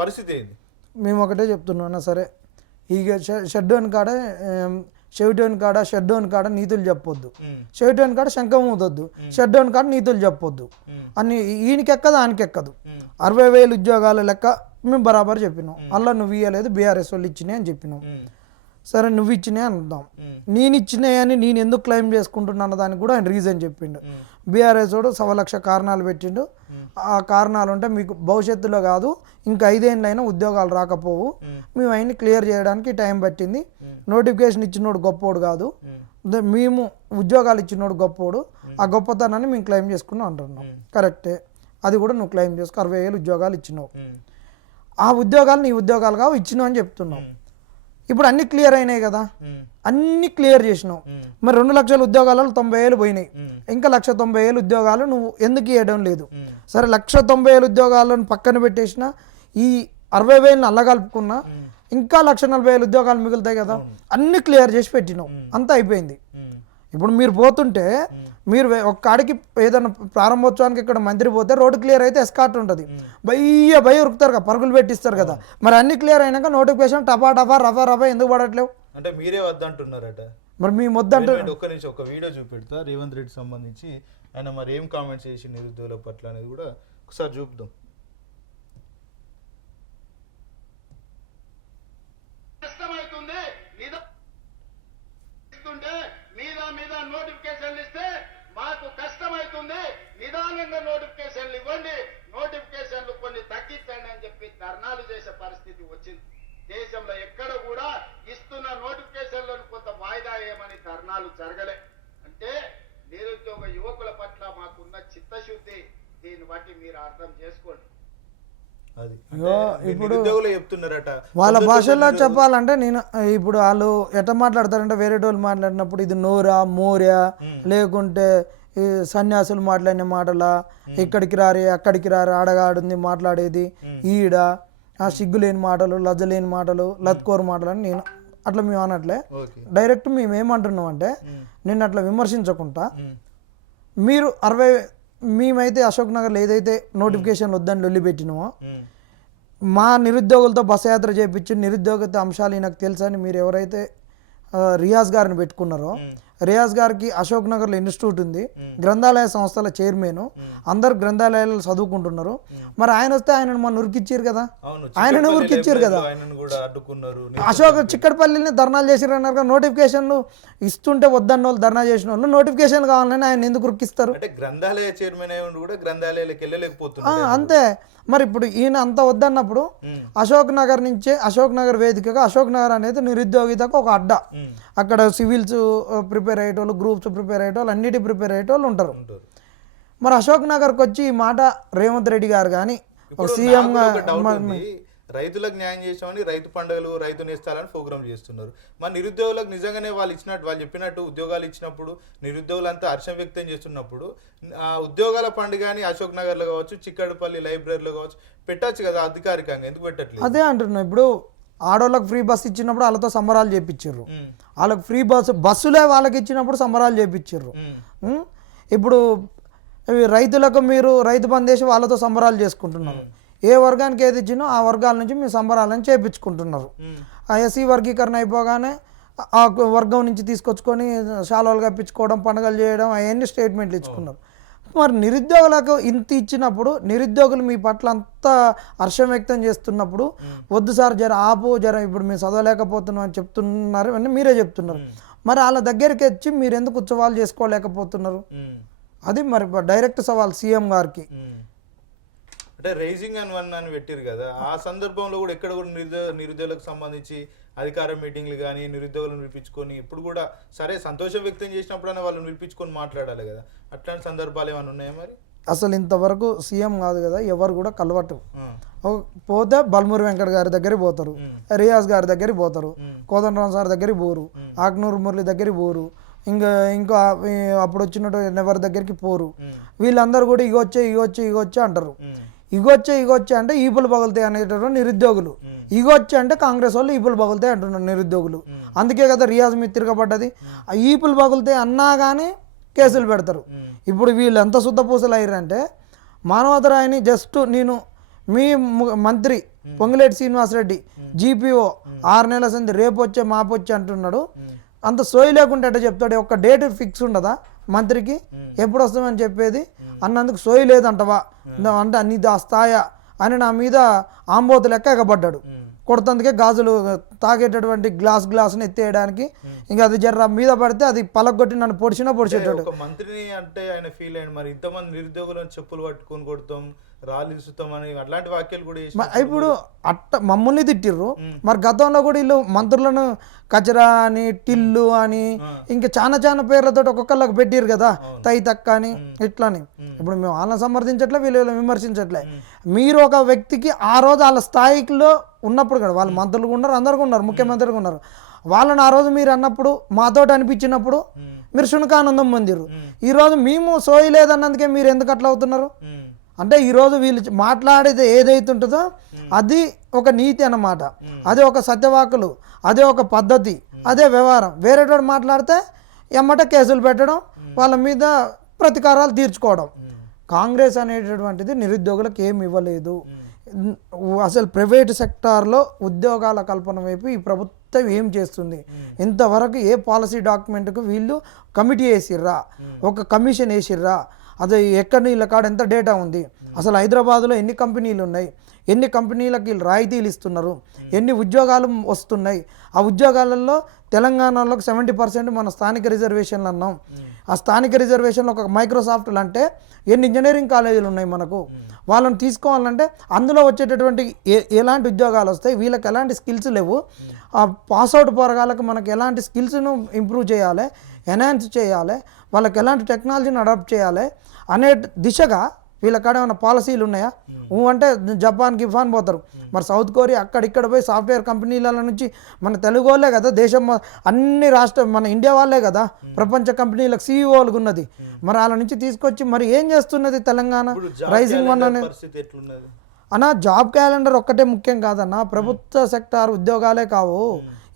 పరిస్థితి ఏంది? మేము ఒకటే చెప్తున్నాం, సరే ఇక షెడ్యూన్ కాడ షెడ్యూన్ కాడ నీతులు చెప్పొద్దు, షెడ్యూన్ కాడ శంఖం ఊదొద్దు, షెడ్యూన్ కాడ నీతులు చెప్పొద్దు అని ఈయనకెక్కదు ఆయనకెక్కదు. 60,000 ఉద్యోగాల లెక్క మేము బరాబర్ చెప్పినాం. అలా నువ్వు ఇవ్వలేదు, బీఆర్ఎస్ వాళ్ళు ఇచ్చినాయి అని చెప్పినాం. సరే నువ్వు ఇచ్చినాయి అందాం, నేను ఇచ్చినాయి అని నేను ఎందుకు క్లెయిమ్ చేసుకుంటున్నా అన్న దానికి కూడా ఆయన రీజన్ చెప్పిండు. బీఆర్ఎస్ వాడు 1,00,000 కారణాలు పెట్టిండు, ఆ కారణాలు ఉంటే మీకు భవిష్యత్తులో కాదు ఇంకా 5 ఏళ్ళైనా ఉద్యోగాలు రాకపోవు, మేము అవన్నీ క్లియర్ చేయడానికి టైం పట్టింది, నోటిఫికేషన్ ఇచ్చినోడు గొప్పోడు కాదు, మేము ఉద్యోగాలు ఇచ్చినోడు గొప్పోడు, ఆ గొప్పతనాన్ని మేము క్లెయిమ్ చేసుకున్నాం అంటున్నాం. కరెక్టే, అది కూడా నువ్వు క్లెయిమ్ చేసుకో, 60,000 ఉద్యోగాలు ఇచ్చినావు, ఆ ఉద్యోగాలు నీ ఉద్యోగాలు కావు ఇచ్చినావు అని చెప్తున్నావు. ఇప్పుడు అన్ని క్లియర్ అయినాయి కదా, అన్ని క్లియర్ చేసినావు, మరి 2 లక్షల ఉద్యోగాలలో 90,000 పోయినాయి, ఇంకా 190,000 ఉద్యోగాలు నువ్వు ఎందుకు ఇవ్వడం లేదు? సరే 190,000 ఉద్యోగాలను పక్కన పెట్టేసిన ఈ 60,000 అల్లగలుపుకున్నా ఇంకా 140,000 ఉద్యోగాలు మిగులుతాయి కదా, అన్ని క్లియర్ చేసి పెట్టినావు, అంతా అయిపోయింది. ఇప్పుడు మీరు పోతుంటే మీరు ఒక్కడికి ఏదైనా ప్రారంభోత్సవానికి ఇక్కడ మంత్రి పోతే రోడ్డు క్లియర్ అయితే ఎస్కాట్ ఉంటుంది, భయ ఉరుకుతారు కదా, పరుగులు పెట్టిస్తారు కదా, మరి అన్ని క్లియర్ అయినాక నోటిఫికేషన్ టపా టపా రఫా రఫా ఎందుకు పడట్లేవు? అంటే మీరే వద్దంటున్నారట. మరి మీ వద్దంటే ఒక్క నుంచి ఒక వీడియో చూపెడతా రేవంత్ రెడ్డి సంబంధించి, ఆయన మరి ఏం కామెంట్స్ చేసి నిరుద్యోగుల పట్ల అనేది కూడా ఒకసారి చూపుదాం. మీద నోటిఫికేషన్లు ఇస్తే మాకు కష్టమైతుంది, నిదానంగా నోటిఫికేషన్లు ఇవ్వండి, నోటిఫికేషన్లు కొన్ని తగ్గించండి అని చెప్పి ధర్నాలు చేసే పరిస్థితి వచ్చింది. దేశంలో ఎక్కడ కూడా ఇస్తున్న నోటిఫికేషన్లను కొంత వాయిదా వేయమని ధర్నాలు జరగలే. అంటే నిరుద్యోగ యువకుల పట్ల మాకున్న చిత్తశుద్ధి, దీన్ని బట్టి మీరు అర్థం చేసుకోండి. అది ఇప్పుడు చెప్తున్నారట వాళ్ళ భాషల్లో చెప్పాలంటే, నేను ఇప్పుడు వాళ్ళు ఎట్లా మాట్లాడతారంటే వేరే వాళ్ళు మాట్లాడినప్పుడు ఇది నోరా మోర్యా లేకుంటే ఈ సన్యాసులు మాట్లాడిన మాటలా, ఇక్కడికి రారే అక్కడికి రారే ఆడగాడుంది మాట్లాడేది, ఈడ ఆ సిగ్గులేని మాటలు, లజ్జలేని మాటలు, లత్కోరు మాటలు అని నేను అట్లా మేము అనట్లే. డైరెక్ట్ మేము ఏమంటున్నాం అంటే, నిన్ను అట్లా విమర్శించకుండా మీరు మేమైతే అశోక్ నగర్లో ఏదైతే నోటిఫికేషన్లు వద్దని లొల్లి పెట్టినామో, మా నిరుద్యోగులతో బస్ యాత్ర చేయించి నిరుద్యోగిత అంశాలు నాకు తెలుసా అని మీరు ఎవరైతే రియాజ్ గారిని పెట్టుకున్నారో, రియాజ్ గారికి అశోక్ నగర్లో ఇన్స్టిట్యూట్ ఉంది, గ్రంథాలయ సంస్థల చైర్మన్, అందరు గ్రంథాలయాలు చదువుకుంటున్నారు, మరి ఆయన వస్తే ఆయనను మన ఉరికిచ్చారు కదా, ఆయనను ఉరికిచ్చారు కదా. అశోక్ చిక్కడపల్లిని ధర్నాలు చేసిరు అన్నారు కదా, నోటిఫికేషన్లు ఇస్తుంటే వద్దన్న వాళ్ళు ధర్నా చేసిన వాళ్ళు నోటిఫికేషన్ కావాలని ఆయన ఎందుకు ఉరికిస్తారు? గ్రంథాలయ చైర్మన్ అయి కూడా గ్రంథాలయాలకు వెళ్ళలేకపోతున్నారు అంతే. మరి ఇప్పుడు ఈయన అంత వద్దన్నప్పుడు అశోక్ నగర్ నుంచే, అశోక్ నగర్ వేదికగా, అశోక్ నగర్ అనేది నిరుద్యోగితకు ఒక అడ్డా, అక్కడ సివిల్స్ ప్రిపేర్ అయ్యేటోళ్ళు, గ్రూప్స్ ప్రిపేర్ అయ్యేటోళ్ళు, అన్నిటి ప్రిపేర్ అయ్యేటోళ్ళు ఉంటారు. మరి అశోక్ నగర్కి వచ్చి ఈ మాట రేవంత్ రెడ్డి గారు కానీ సీఎం రైతులకు న్యాయం చేసామని రైతు పండుగలు, రైతు నేస్తాలని ప్రోగ్రామ్ చేస్తున్నారు. మరి నిరుద్యోగులకు నిజంగానే వాళ్ళు ఇచ్చినట్టు, వాళ్ళు చెప్పినట్టు ఉద్యోగాలు ఇచ్చినప్పుడు నిరుద్యోగులంతా హర్షం వ్యక్తం చేస్తున్నప్పుడు ఆ ఉద్యోగాల పండుగ అని అశోక్ నగర్లో కావచ్చు, చిక్కడపల్లి లైబ్రరీలో కావచ్చు పెట్టచ్చు కదా అధికారికంగా, ఎందుకు పెట్టట్లేదు? అదే అంటున్నా. ఇప్పుడు ఆడోళ్ళకి ఫ్రీ బస్సు ఇచ్చినప్పుడు వాళ్ళతో సంబరాలు చేపించారు, వాళ్ళకి ఫ్రీ బస్సులే వాళ్ళకి ఇచ్చినప్పుడు సంబరాలు చేపించారు. ఇప్పుడు రైతులకు మీరు రైతు బంద్ చేసి వాళ్ళతో సంబరాలు చేసుకుంటున్నారు, ఏ వర్గానికి ఏది ఇచ్చినో ఆ వర్గాల నుంచి మీ సంబరాలను చేయించుకుంటున్నారు. ఆ ఎస్సీ వర్గీకరణ అయిపోగానే ఆ వర్గం నుంచి తీసుకొచ్చుకొని శాలువాలు కప్పించుకోవడం, పండుగలు చేయడం, అవన్నీ స్టేట్మెంట్లు ఇచ్చుకున్నారు. మరి నిరుద్యోగులకు ఇంత ఇచ్చినప్పుడు, నిరుద్యోగులు మీ పట్ల అంత హర్షం వ్యక్తం చేస్తున్నప్పుడు, వద్దు సార్ జర ఆపు, జర ఇప్పుడు మేము చదవలేకపోతున్నాం అని చెప్తున్నారు, అని మీరే చెప్తున్నారు. మరి వాళ్ళ దగ్గరికి వచ్చి మీరు ఎందుకు ఉత్సవాలు చేసుకోలేకపోతున్నారు? అది మరి డైరెక్ట్ సవాల్ సీఎం గారికి. అంటే రైజింగ్ అని వన్ అని పెట్టారు కదా, ఆ సందర్భంలో కూడా ఎక్కడ కూడా నిరుద్యోగులకు సంబంధించి అధికార మీటింగ్లు కానీ నిరుద్యోగులను పిలిపించుకొని ఇప్పుడు కూడా సరే సంతోషం వ్యక్తం చేసినప్పుడైనా వాళ్ళని పిలిపించుకొని మాట్లాడాలి కదా, అట్లాంటి సందర్భాలు ఏమైనా ఉన్నాయా? మరి అసలు ఇంతవరకు సీఎం కాదు కదా, ఎవరు కూడా కలవట్టు. పోతే బల్మూరి వెంకట గారి దగ్గరికి పోతారు, రియాజ్ గారి దగ్గరికి పోతారు, కోదండరామ్ సార్ దగ్గరికి పోరు, ఆగ్నూరు మురళి దగ్గరికి పోరు, ఇంకా అప్పుడు వచ్చినట్టు ఎవరి దగ్గరికి పోరు. వీళ్ళందరూ కూడా ఇగొచ్చే అంటారు. ఇగొచ్చే అంటే ఈపులు పగులుతాయి అనేటటువంటి నిరుద్యోగులు, ఇగొచ్చే అంటే కాంగ్రెస్ వాళ్ళు ఈపులు పగులుతాయి అంటున్నారు నిరుద్యోగులు. అందుకే కదా రియాజ్ మీద తిరగబడ్డది. ఆ ఈపులు పగులుతాయి అన్నా కానీ కేసులు పెడతారు. ఇప్పుడు వీళ్ళు ఎంత శుద్ధపూసలు అయ్యారంటే, మానవతరాయని జస్ట్ నేను మీ మంత్రి పొంగులేటి శ్రీనివాసరెడ్డి జీపీఓ 6 నెలల సంది రేపు వచ్చే మాపొచ్చే అంటున్నాడు. అంత సోయి లేకుండా ఎట్లా చెప్తాడు? ఒక్క డేట్ ఫిక్స్ ఉండదా మంత్రికి ఎప్పుడు వస్తామని చెప్పేది? అన్నందుకు సోయి లేదంటవా అంటే నీది ఆ స్థాయా అని నా మీద ఆంబోతు లెక్క ఎగబడ్డాడు. కొడుతందుకే గాజులు తాగేటటువంటి గ్లాస్ని ఎత్తేయడానికి ఇంకా అది జర్ర మీద పడితే అది పలగొట్టి నన్ను పొడిచేటట్టు. ఒక మంత్రిని అంటే ఆయన ఫీల్ అయ్యండి, మరి ఇంతమంది నిరుద్యోగులను చెప్పులు పట్టుకొని కొడతాం, రాళ్ళు ఇస్తాం అని అట్లాంటి వాక్యాలు కూడా ఇప్పుడు మమ్మల్ని తిట్టిర్రు. మరి గతంలో కూడా వీళ్ళు మంత్రులను కచరా అని, టిల్లు అని, ఇంకా చాలా పేర్లతో ఒక్కొక్కళ్ళకి పెట్టిరు కదా, తై తక్క అని ఇట్లని. ఇప్పుడు మేము వాళ్ళని సమర్థించట్లే, వీళ్ళు విమర్శించట్లే. మీరు ఒక వ్యక్తికి ఆ రోజు వాళ్ళ స్థాయిలో ఉన్నప్పుడు కదా, వాళ్ళు మంత్రులు ఉన్నారు, అందరికీ ఉన్నారు, ముఖ్యమంత్రిగా ఉన్నారు, వాళ్ళని ఆ రోజు మీరు అన్నప్పుడు మాతోటి అనిపించినప్పుడు మీరు శునకానందం పొందిరు. ఈరోజు మేము సోయి లేదన్నందుకే మీరు ఎందుకు అట్లా అవుతున్నారు అంటే, ఈరోజు వీళ్ళు మాట్లాడేది ఏదైతే ఉంటుందో అది ఒక నీతి అన్నమాట, అదే ఒక సత్యవాకులు, అదే ఒక పద్ధతి, అదే వ్యవహారం. వేరేటోడు మాట్లాడితే ఎమ్మట కేసులు పెట్టడం, వాళ్ళ మీద ప్రతీకారాలు తీర్చుకోవడం. కాంగ్రెస్ అనేటటువంటిది నిరుద్యోగులకు ఏమి ఇవ్వలేదు. అసలు ప్రైవేటు సెక్టార్లో ఉద్యోగాల కల్పన వైపు ఈ ప్రభుత్వం ఏం చేస్తుంది? ఇంతవరకు ఏ పాలసీ డాక్యుమెంట్కు వీళ్ళు కమిటీ వేసిర్రా, ఒక కమిషన్ వేసిర్రా? అది ఎక్కడ వీళ్ళ కాడ ఎంత డేటా ఉంది, అసలు హైదరాబాద్లో ఎన్ని కంపెనీలు ఉన్నాయి, ఎన్ని కంపెనీలకి వీళ్ళు రాయితీలు ఇస్తున్నారు, ఎన్ని ఉద్యోగాలు వస్తున్నాయి? ఆ ఉద్యోగాలలో తెలంగాణలో 70% మన స్థానిక రిజర్వేషన్లు అన్నాం. ఆ స్థానిక రిజర్వేషన్లో ఒక మైక్రోసాఫ్ట్లు అంటే ఎన్ని ఇంజనీరింగ్ కాలేజీలు ఉన్నాయి మనకు? వాళ్ళని తీసుకోవాలంటే అందులో వచ్చేటటువంటి ఎలాంటి ఉద్యోగాలు వస్తాయి, వీళ్ళకి ఎలాంటి స్కిల్స్ లేవు, ఆ పాస్అవుట్ పోరగాళ్ళకి మనకి ఎలాంటి స్కిల్స్ను ఇంప్రూవ్ చేయాలి, ఎన్హాన్స్ చేయాలి, వాళ్ళకి ఎలాంటి టెక్నాలజీని అడాప్ట్ చేయాలి అనే దిశగా వీళ్ళ కాడ ఏమైనా పాలసీలు ఉన్నాయా? అంటే జపాన్ గిఫాన్ పోతారు, మరి సౌత్ కొరియా అక్కడిక్కడ పోయి సాఫ్ట్వేర్ కంపెనీల నుంచి మన తెలుగు వాళ్ళే కదా, దేశం అన్ని రాష్ట్రం మన ఇండియా వాళ్ళే కదా ప్రపంచ కంపెనీలకు సీఈఓలుగా ఉన్నది. మరి వాళ్ళ నుంచి తీసుకొచ్చి మరి ఏం చేస్తున్నది తెలంగాణ? రైజింగ్ వన్ అనే అన్న, జాబ్ క్యాలెండర్ ఒక్కటే ముఖ్యం కాదన్న, ప్రభుత్వ సెక్టార్ ఉద్యోగాలే కావు.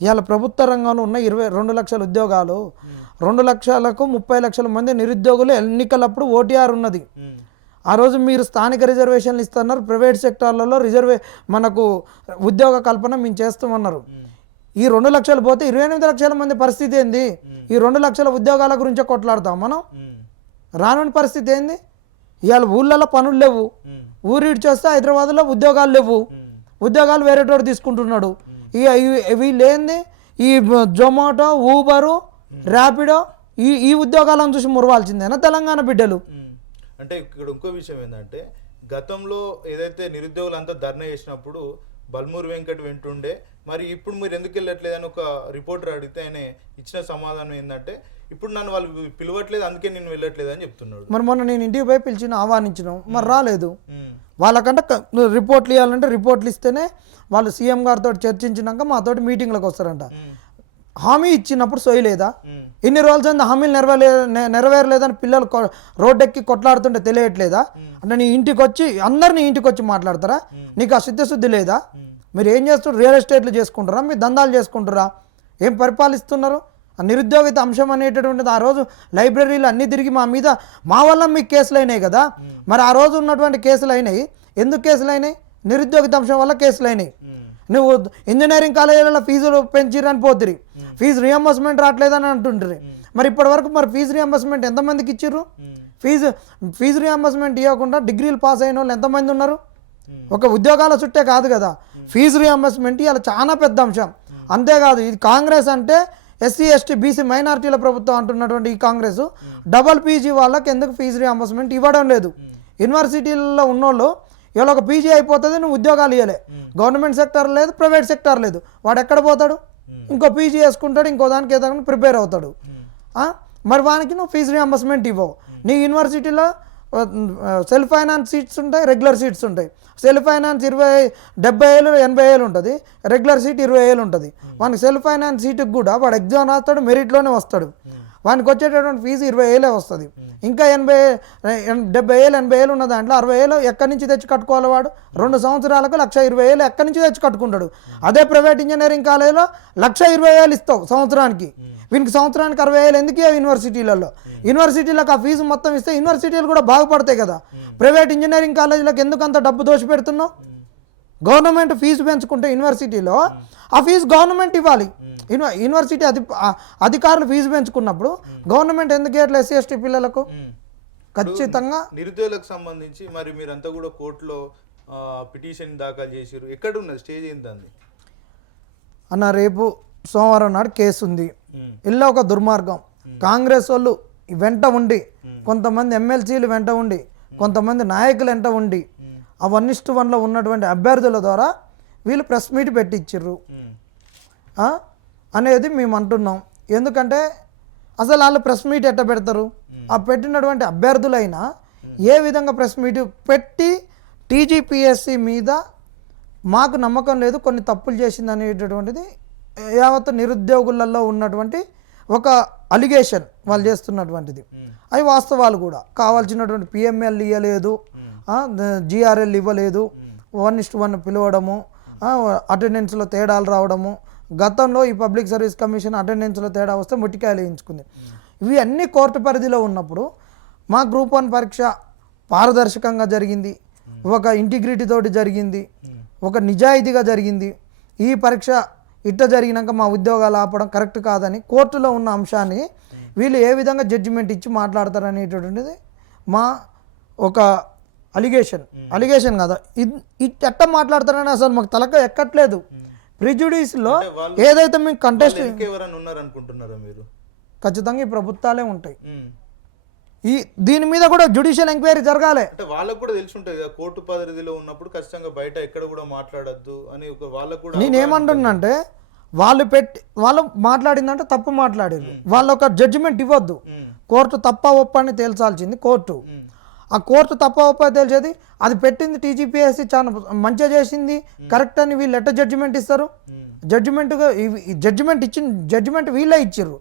ఇవాళ ప్రభుత్వ రంగంలో ఉన్న 22 లక్షల ఉద్యోగాలు, 2 లక్షలకు 30 లక్షల మంది నిరుద్యోగులు ఎన్నికలప్పుడు ఓటీఆర్ ఉన్నది. ఆ రోజు మీరు స్థానిక రిజర్వేషన్లు ఇస్తున్నారు, ప్రైవేట్ సెక్టార్లలో మనకు ఉద్యోగ కల్పన మేము చేస్తామన్నారు. ఈ 2 లక్షలు పోతే 28 లక్షల మంది పరిస్థితి ఏంది? ఈ 2 లక్షల ఉద్యోగాల గురించే కొట్లాడతాం మనం. రానుని పరిస్థితి ఏంది? ఇవాళ ఊళ్ళలో పనులు లేవు, ఊరిడి చేస్తే హైదరాబాద్లో ఉద్యోగాలు లేవు, ఉద్యోగాలు వేరేటోడు తీసుకుంటున్నాడు. వీళ్ళు ఏంది? ఈ జొమాటో, ఊబరు, ర్యాపిడో ఈ ఉద్యోగాలను చూసి మురవాల్సిందేనా తెలంగాణ బిడ్డలు? అంటే ఇక్కడ ఇంకో విషయం ఏంటంటే, గతంలో ఏదైతే నిరుద్యోగులు అంతా ధర్నా చేసినప్పుడు బల్మూరు వెంకట్ వెంటుండే, మరి ఇప్పుడు మీరు ఎందుకు వెళ్ళట్లేదని ఒక రిపోర్టర్ అడిగితే ఆయన ఇచ్చిన సమాధానం ఏంటంటే, ఇప్పుడు నన్ను వాళ్ళు పిలవట్లేదు అందుకే నేను వెళ్ళట్లేదు అని చెప్తున్నాడు. మరి మొన్న నేను ఇంటికి పోయి పిలిచిన, ఆహ్వానించినాం, మరి రాలేదు. వాళ్ళకంటే రిపోర్ట్లు ఇవ్వాలంటే రిపోర్ట్లు ఇస్తేనే వాళ్ళు సీఎం గారితో చర్చించినాక మాతోటి మీటింగ్లకు వస్తారంట. హామీ ఇచ్చినప్పుడు సోయలేదా? ఇన్ని రోజులు హామీలు నెరవేరలేదని పిల్లలు రోడ్డెక్కి కొట్లాడుతుంటే తెలియట్లేదా? అంటే నీ ఇంటికి వచ్చి అందరినీ ఇంటికి వచ్చి మాట్లాడతారా? నీకు ఆ సిద్ధశుద్ధి లేదా? మీరు ఏం చేస్తారు? రియల్ ఎస్టేట్లు చేసుకుంటారా? మీరు దందాలు చేసుకుంటారా? ఏం పరిపాలిస్తున్నారు? ఆ నిరుద్యోగిత అంశం అనేటటువంటిది ఆ రోజు లైబ్రరీలు అన్నీ తిరిగి మా వల్ల మీకు కేసులు అయినాయి కదా. మరి ఆ రోజు ఉన్నటువంటి కేసులు అయినాయి, ఎందుకు కేసులు అయినాయి? నిరుద్యోగిత అంశం వల్ల కేసులు అయినాయి. నువ్వు ఇంజనీరింగ్ కాలేజీలలో ఫీజులు పెంచిరని పోతురి, ఫీజు రియంబర్స్మెంట్ రావట్లేదని అంటుంటారు. మరి ఇప్పటి వరకు మరి ఫీజు రియంబర్స్మెంట్ ఎంతమందికి ఇచ్చిర్రు? ఫీజు రియంబర్స్మెంట్ ఇవ్వకుండా డిగ్రీలు పాస్ అయిన వాళ్ళు ఎంతమంది ఉన్నారు? ఒక ఉద్యోగాల చుట్టే కాదు కదా, ఫీజు రియంబర్స్మెంట్ ఇవాళ చాలా పెద్ద అంశం. అంతేకాదు, ఇది కాంగ్రెస్ అంటే ఎస్సీ ఎస్టీ బీసీ మైనారిటీల ప్రభుత్వం అంటున్నటువంటి ఈ కాంగ్రెస్ డబల్ పీజీ వాళ్ళకి ఎందుకు ఫీజు రియంబర్స్మెంట్ ఇవ్వడం లేదు? యూనివర్సిటీలలో ఉన్నోళ్ళు ఇవాళ ఒక పీజీ అయిపోతుంది, నువ్వు ఉద్యోగాలు ఇవ్వలే, గవర్నమెంట్ సెక్టర్ లేదు, ప్రైవేట్ సెక్టార్ లేదు, వాడు ఎక్కడ పోతాడు? ఇంకో పీజీ వేసుకుంటాడు, ఇంకో దానికి ఏదైనా ప్రిపేర్ అవుతాడు. మరి వానికి నువ్వు ఫీజు రియంబర్స్మెంట్ ఇవ్వవు. నీ యూనివర్సిటీలో సెల్ఫ్ ఫైనాన్స్ సీట్స్ ఉంటాయి, రెగ్యులర్ సీట్స్ ఉంటాయి. సెల్ఫ్ ఫైనాన్స్ 70,000 80,000 ఉంటుంది, రెగ్యులర్ సీట్ 20,000 ఉంటుంది. వానికి సెల్ఫ్ ఫైనాన్స్ సీటుకి కూడా వాడు ఎగ్జామ్ రాస్తాడు, మెరిట్లోనే వస్తాడు, వానికి వచ్చేటటువంటి ఫీజు 20,000 వస్తుంది. ఇంకా 70,000 80,000 ఉన్న దాంట్లో 60,000 ఎక్కడి నుంచి తెచ్చి కట్టుకోవాలి? వాడు 2 సంవత్సరాలకు 1,20,000 ఎక్కడి నుంచి తెచ్చి కట్టుకుంటాడు. అదే ప్రైవేట్ ఇంజనీరింగ్ కాలేజీలో 1,20,000 ఇస్తావు సంవత్సరానికి, వీనికి సంవత్సరానికి 60,000 ఎందుకు యూనివర్సిటీలలో? యూనివర్సిటీలకు ఆ ఫీజు మొత్తం ఇస్తే యూనివర్సిటీలు కూడా బాగుపడతాయి కదా. ప్రైవేట్ ఇంజనీరింగ్ కాలేజీలకు ఎందుకు అంత డబ్బు దోచి పెడుతున్నావు? గవర్నమెంట్ ఫీజు పెంచుకుంటే యూనివర్సిటీలో ఆ ఫీజు గవర్నమెంట్ ఇవ్వాలి. యూనివర్సిటీ అధికారులు ఫీజు పెంచుకున్నప్పుడు గవర్నమెంట్ ఎందుకు ఇవ్వట్లేదు ఎస్సీ ఎస్టీ పిల్లలకు? ఖచ్చితంగా నిరుద్యోగులకు సంబంధించి మరి మీరంతా కూడా కోర్టులో పిటిషన్ దాఖలు చేశారు, ఎక్కడ ఉన్నది? స్టేజ్ ఏంటంది? అన్న రేపు సోమవారం నాడు కేసు ఉంది, ఇలా ఒక దుర్మార్గం. కాంగ్రెస్ వాళ్ళు వెంట ఉండి, కొంతమంది ఎమ్మెల్సీలు వెంట ఉండి, కొంతమంది నాయకులు వెంట ఉండి, ఆ 1:1లో ఉన్నటువంటి అభ్యర్థుల ద్వారా వీళ్ళు ప్రెస్ మీట్ పెట్టించారు అనేది మేము అంటున్నాం. ఎందుకంటే అసలు వాళ్ళు ప్రెస్ మీట్ ఎట్ట పెడతారు? ఆ పెట్టినటువంటి అభ్యర్థులైనా ఏ విధంగా ప్రెస్ మీట్ పెట్టి టీజీపీఎస్సీ మీద మాకు నమ్మకం లేదు, కొన్ని తప్పులు చేసింది అనేటటువంటిది యావత్ నిరుద్యోగులలో ఉన్నటువంటి ఒక అలిగేషన్ వాళ్ళు చేస్తున్నటువంటిది. అవి వాస్తవాలు కూడా. కావాల్సినటువంటి పిఎంఎల్ ఇవ్వలేదు, జిఆర్ఎల్ ఇవ్వలేదు, 1:1 పిలవడము, అటెండెన్స్లో తేడాలు రావడము, గతంలో ఈ పబ్లిక్ సర్వీస్ కమిషన్ అటెండెన్స్లో తేడా వస్తే ముట్టికాయలు వేయించుకుంది. ఇవి అన్ని కోర్టు పరిధిలో ఉన్నప్పుడు మా గ్రూప్ 1 పరీక్ష పారదర్శకంగా జరిగింది, ఒక ఇంటిగ్రిటీ తోటి జరిగింది, ఒక నిజాయితీగా జరిగింది. ఈ పరీక్ష ఇట్ట జరిగినాక మా ఉద్యోగాలు ఆపడం కరెక్ట్ కాదని కోర్టులో ఉన్న అంశాన్ని వీళ్ళు ఏ విధంగా జడ్జిమెంట్ ఇచ్చి మాట్లాడతారు అనేటటువంటిది మా ఒక అలిగేషన్ కదా. ఇది ఎట్ట మాట్లాడతారని అసలు మాకు తలక ఎక్కట్లేదు. ప్రిజుడిస్లో ఏదైతే మీకు కంటెస్ట్ ఉన్నారనుకుంటున్నారా మీరు? ఖచ్చితంగా ఈ ప్రభుత్వాలే ఉంటాయి. దీని మీద కూడా జ్యుడిషియల్ ఎంక్వైరీ జరగాలి. అంటే వాళ్ళకు కూడా తెలిసి ఉంటుంది కదా, కోర్టు పరిధిలో ఉన్నప్పుడు ఖచ్చితంగా బయట ఎక్కడ కూడా మాట్లాడద్దు అని వాళ్ళకు కూడా. నేనేమంటున్నానంటే వాళ్ళు మాట్లాడిందంటే తప్పు మాట్లాడారు, వాళ్ళు ఒక జడ్జిమెంట్ ఇవ్వద్దు. కోర్టు తప్ప ఒప్ప అని తేల్చాల్సింది కోర్టు. ఆ కోర్టు తప్ప ఒప్ప తేల్చేది అది పెట్టింది టీజీపీఎస్సీ చాలా మంచిగా చేసింది కరెక్ట్ అని వీళ్ళు ఎట్ట జడ్జిమెంట్ ఇస్తారు? జడ్జిమెంట్ వీళ్ళే ఇచ్చారు.